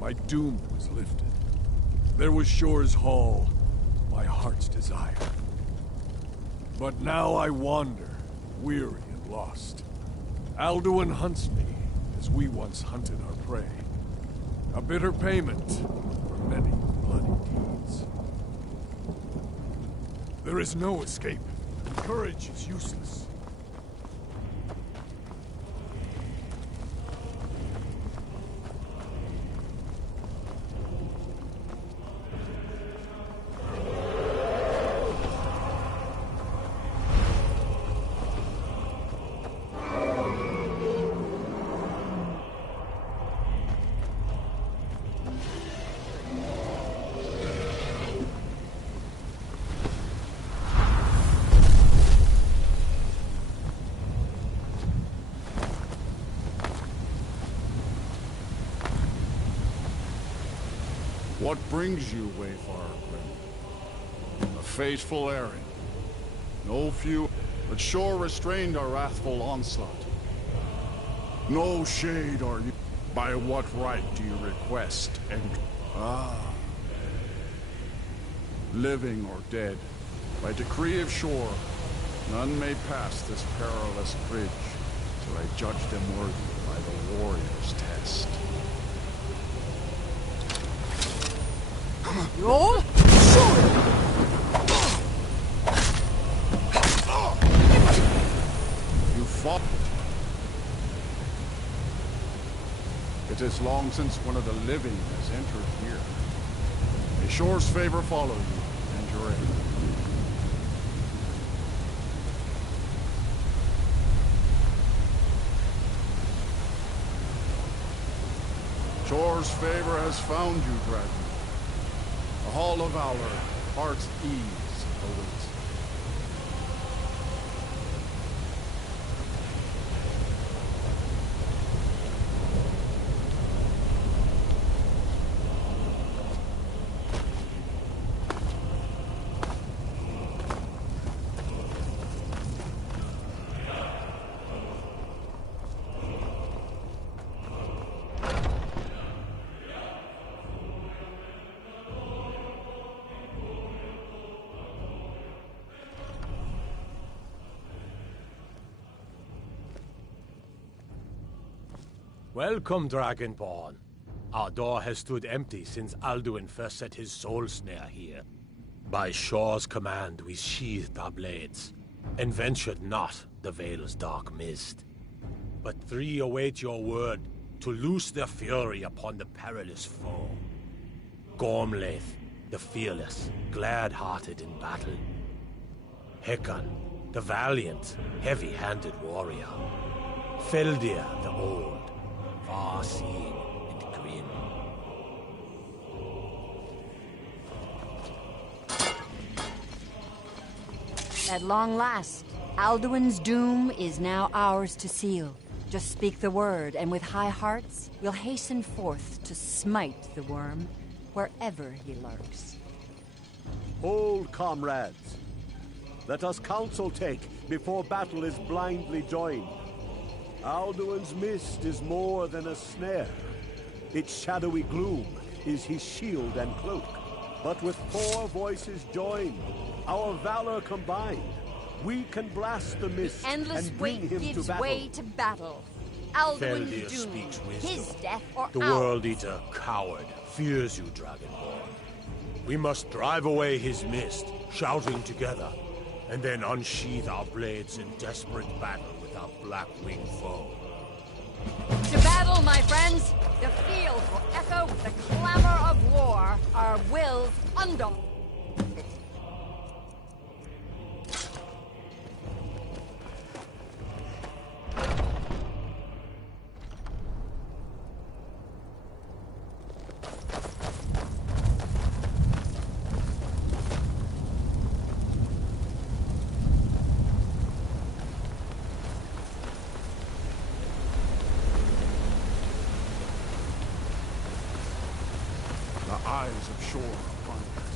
my doom was lifted. There was Shore's Hall, my heart's desire. But now I wander, weary and lost. Alduin hunts me, as we once hunted our prey. A bitter payment for many bloody deeds. There is no escape. Courage is useless. What brings you, wayfarer friend? A fateful errand. No few, but Shore restrained our wrathful onslaught. No shade are you. By what right do you request living or dead, by decree of Shore, none may pass this perilous bridge till I judge them worthy by the warrior's test. You're You fought. It is long since one of the living has entered here. May Shore's favor follow you and your aid. Shore's favor has found you, dragon. The Hall of Valor, heart's ease awaits. Welcome, Dragonborn. Our door has stood empty since Alduin first set his soul snare here. By Shore's command, we sheathed our blades, and ventured not the Vale's dark mist. But three await your word to loose their fury upon the perilous foe. Gormlaith, the fearless, glad-hearted in battle. Hecon, the valiant, heavy-handed warrior. Feldir, the old, far-seeing and grim. At long last, Alduin's doom is now ours to seal. Just speak the word, and with high hearts, we'll hasten forth to smite the worm wherever he lurks. Hold, comrades. Let us counsel take before battle is blindly joined. Alduin's mist is more than a snare. Its shadowy gloom is his shield and cloak. But with 4 voices joined, our valor combined, we can blast the mist Endless and bring weight him gives to battle. way to battle. Alduin's Feldir doom, speaks wisdom. his death or The ours. World Eater, coward, fears you, Dragonborn. We must drive away his mist, shouting together, and then unsheath our blades in desperate battle with our black-winged foe. To battle, my friends! The field will echo with the clamor of war, our wills undone. eyes of shore upon us.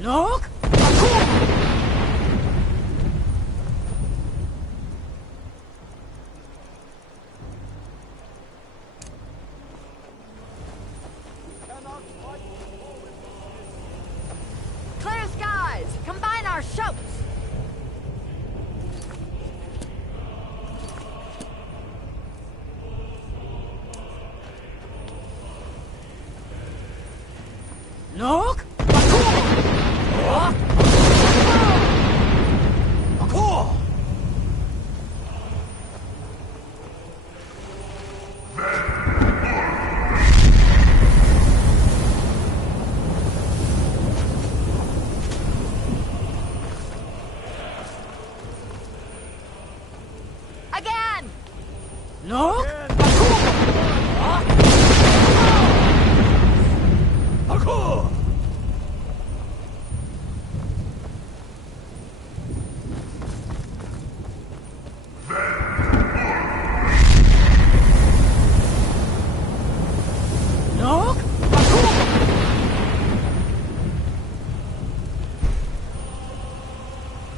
Look! Clear skies! Combine our shouts! Look! Again! Look! Look!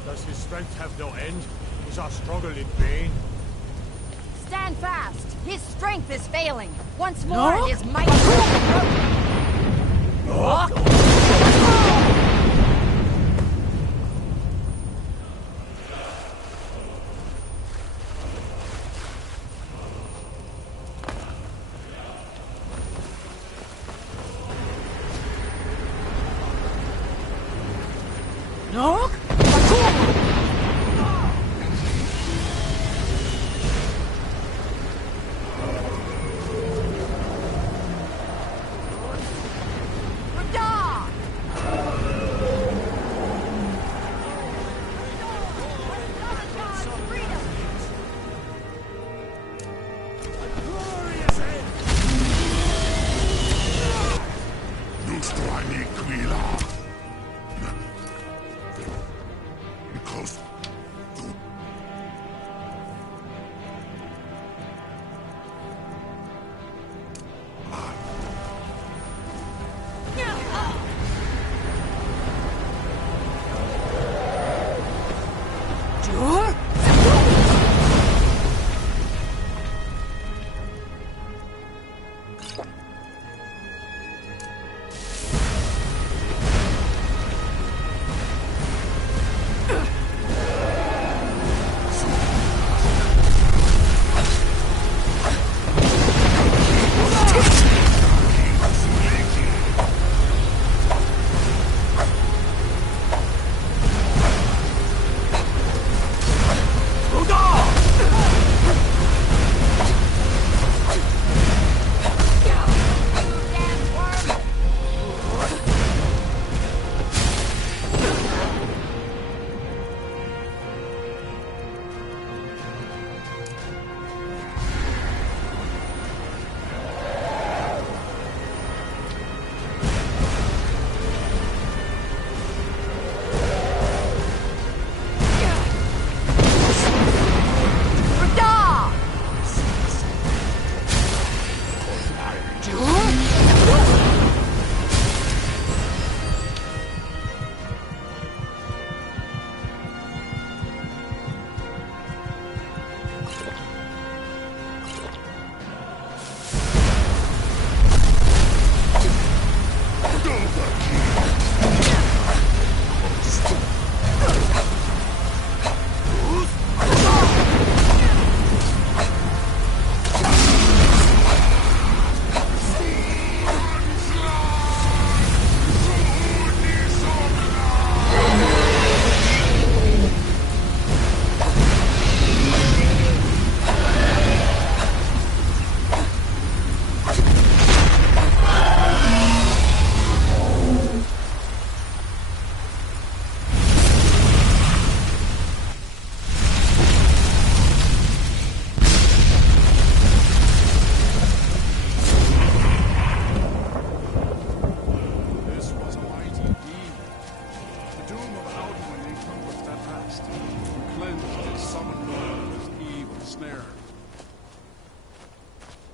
Does his strength have no end? Is our struggle in vain? Stand fast! His strength is failing! Once more, No? his might is broken! Look! Radar!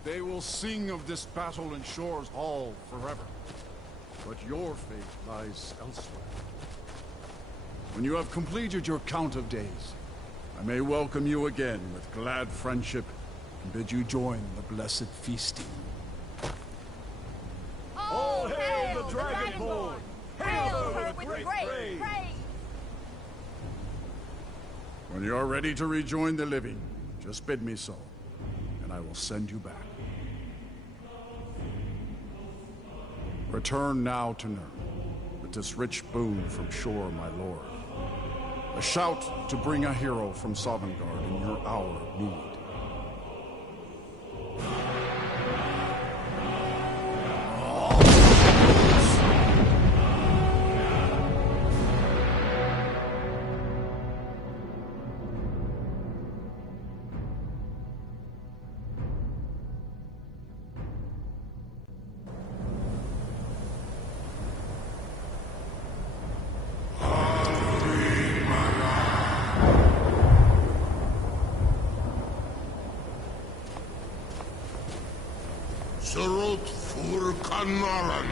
They will sing of this battle in Shore's Hall forever. But your fate lies elsewhere. When you have completed your count of days, I may welcome you again with glad friendship and bid you join the blessed feasting. All hail the Dragonborn! Hail her with great praise! When you are ready to rejoin the living, just bid me so, and I will send you back. Return now to Nurn, with this rich boon from Shore, my lord. A shout to bring a hero from Sovngarde in your hour of need. Surut fur Kanaran.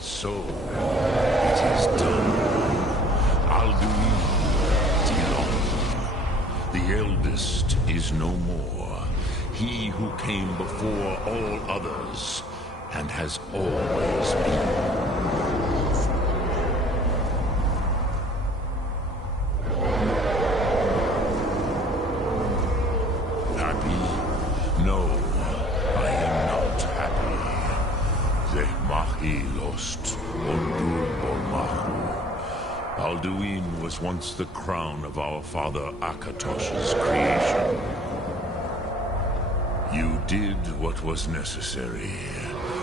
So, it is done. Alduin, Tilon. The eldest is no more. He who came before all others, and has always been. Alduin was once the crown of our father Akatosh's creation. You did what was necessary.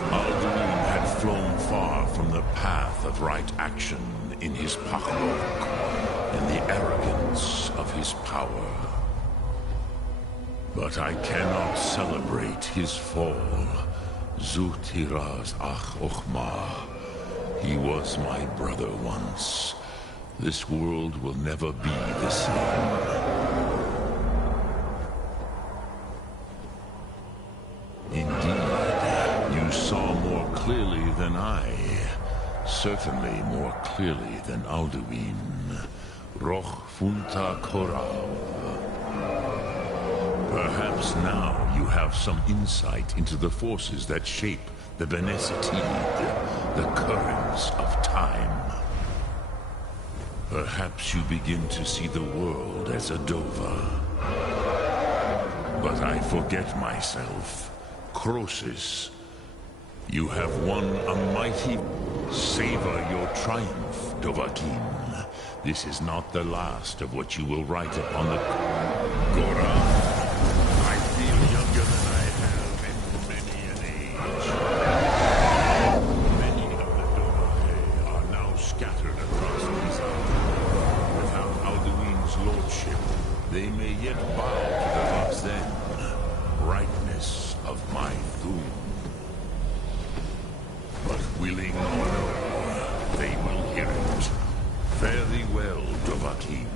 Alduin had flown far from the path of right action in his Pachrok and the arrogance of his power. But I cannot celebrate his fall. Zutiraz Ach Ochma. He was my brother once. This world will never be the same. Indeed, you saw more clearly than I. Certainly more clearly than Alduin. Roch Funta Korau. Perhaps now you have some insight into the forces that shape the Benesitid, the currents of time. Perhaps you begin to see the world as a Dova. But I forget myself. Croesus, you have won a mighty... Savor your triumph, Dovahkiin. This is not the last of what you will write upon the... Gora, I feel younger than I have in many an age. Many of the Dovahkiin are now scattered across Nizar. Without Alduin's lordship, they may yet bow to the Vazen, brightness of my doom. But willing or no, they will hear it. Fare thee well, Dovahkiin.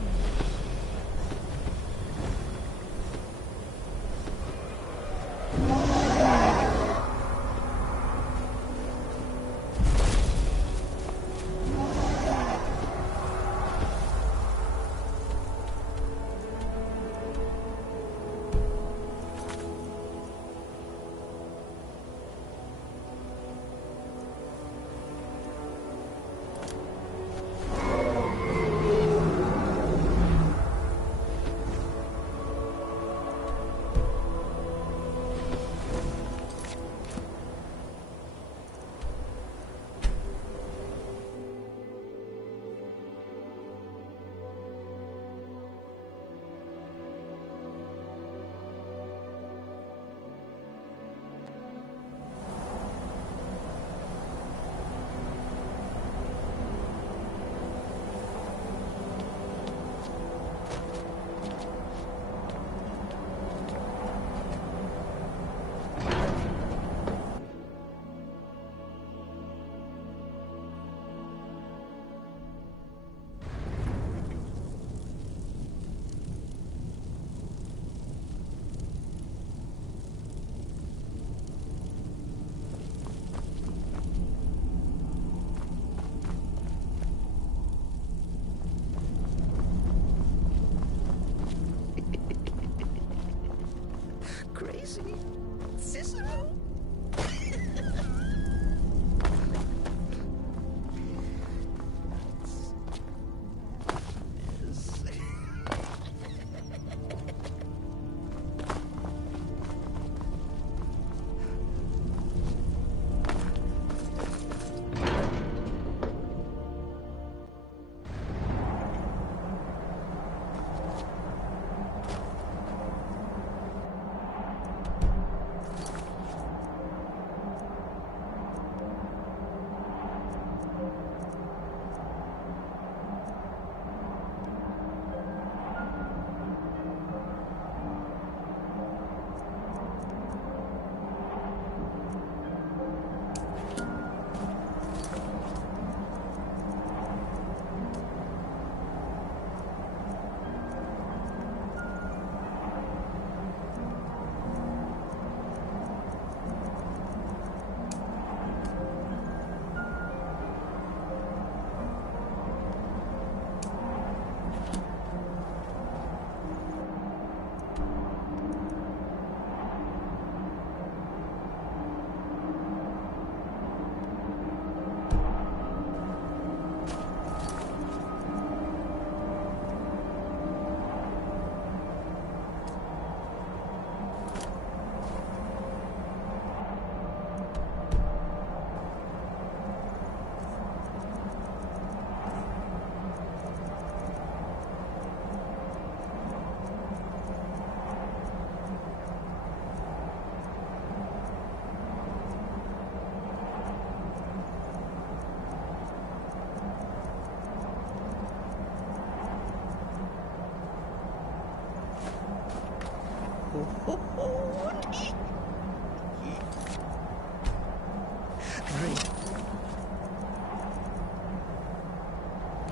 Cicero?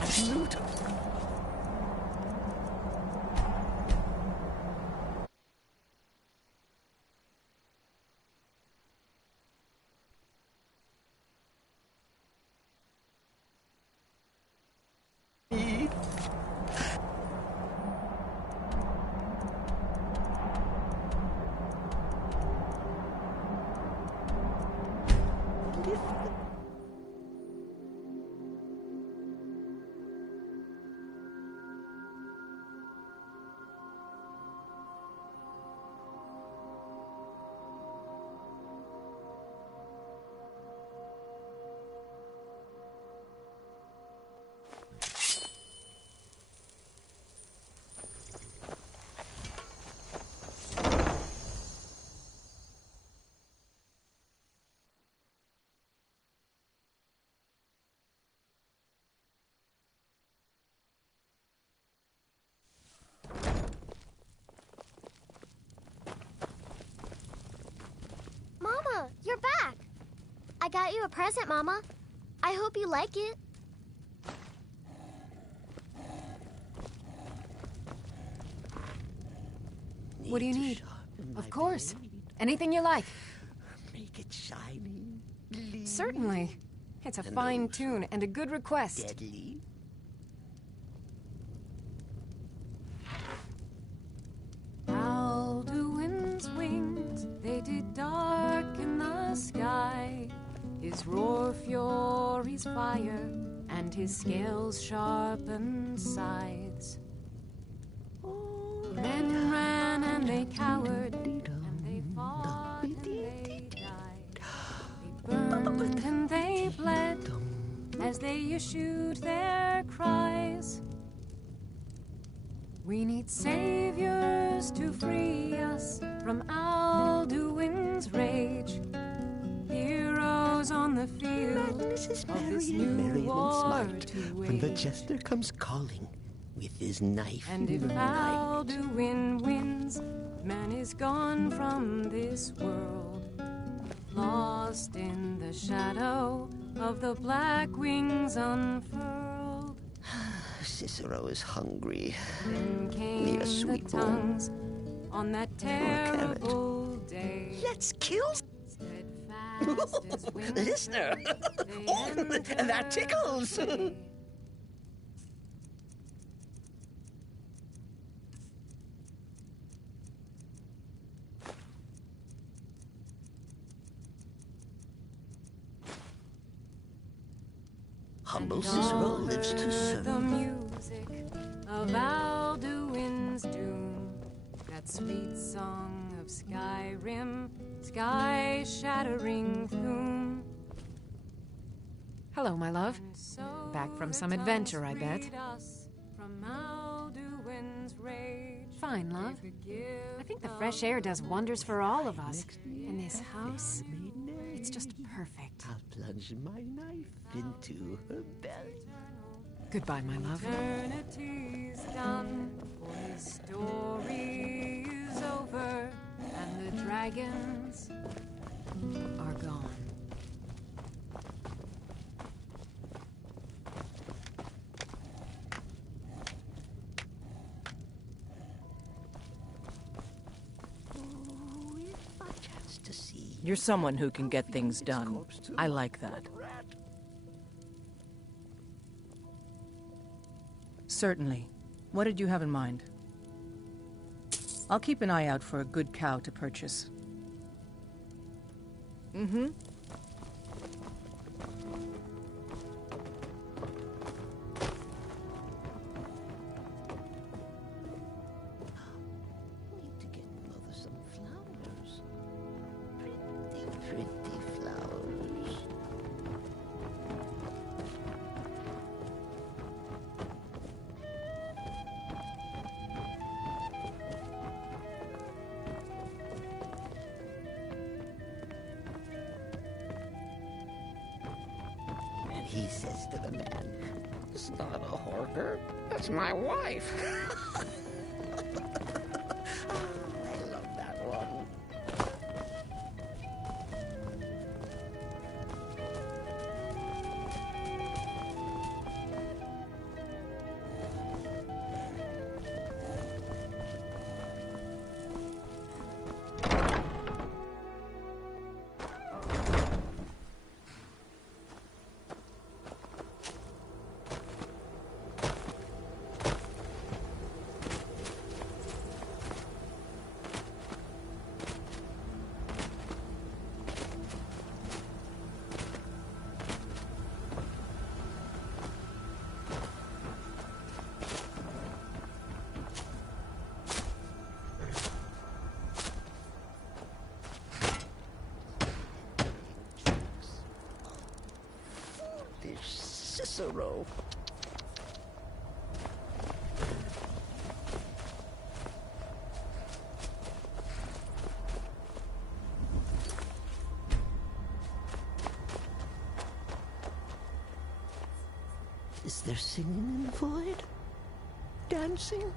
Absolute. Mama, you're back. I got you a present, Mama. I hope you like it. What do you need? Of course. Anything you like. Make it shiny. Certainly. It's a fine tune and a good request. Deadly. Alduin's wings, they did darken the sky. His roar fury's fire, and his scales sharpened scythes. Men ran and they cowered, and they fought and they died. They burned and they bled as they issued their cries. We need saviors to free us from Alduin's rage. Heroes on the field of this new war to wage. When the jester comes calling with his knife And if in the night. Alduin wins, man is gone from this world, lost in the shadow of the black wings unfurled. Cicero is hungry. Then came Need a sweet the tongues on that terrible day. Let's kill. Steadfast as winter, Listener, that tickles. Humble Cicero lives to serve. The music of Alduin's doom, that sweet song of Skyrim, sky-shattering gloom. Hello, my love. Back from some adventure, I bet. Fine, love. I think the fresh air does wonders for all of us. And this house, it's just perfect. I'll plunge my knife into her belly. Goodbye, my love. Eternity's done, for his story is over, and the dragons are gone. You're someone who can get things done. I like that. Certainly. What did you have in mind? I'll keep an eye out for a good cow to purchase. Mm-hmm. Need to get Mother some flowers. Pretty flowers. And he says to the man, "It's not a hoarder, that's my wife." I love that one. Cicero. Is there singing in the void? Dancing?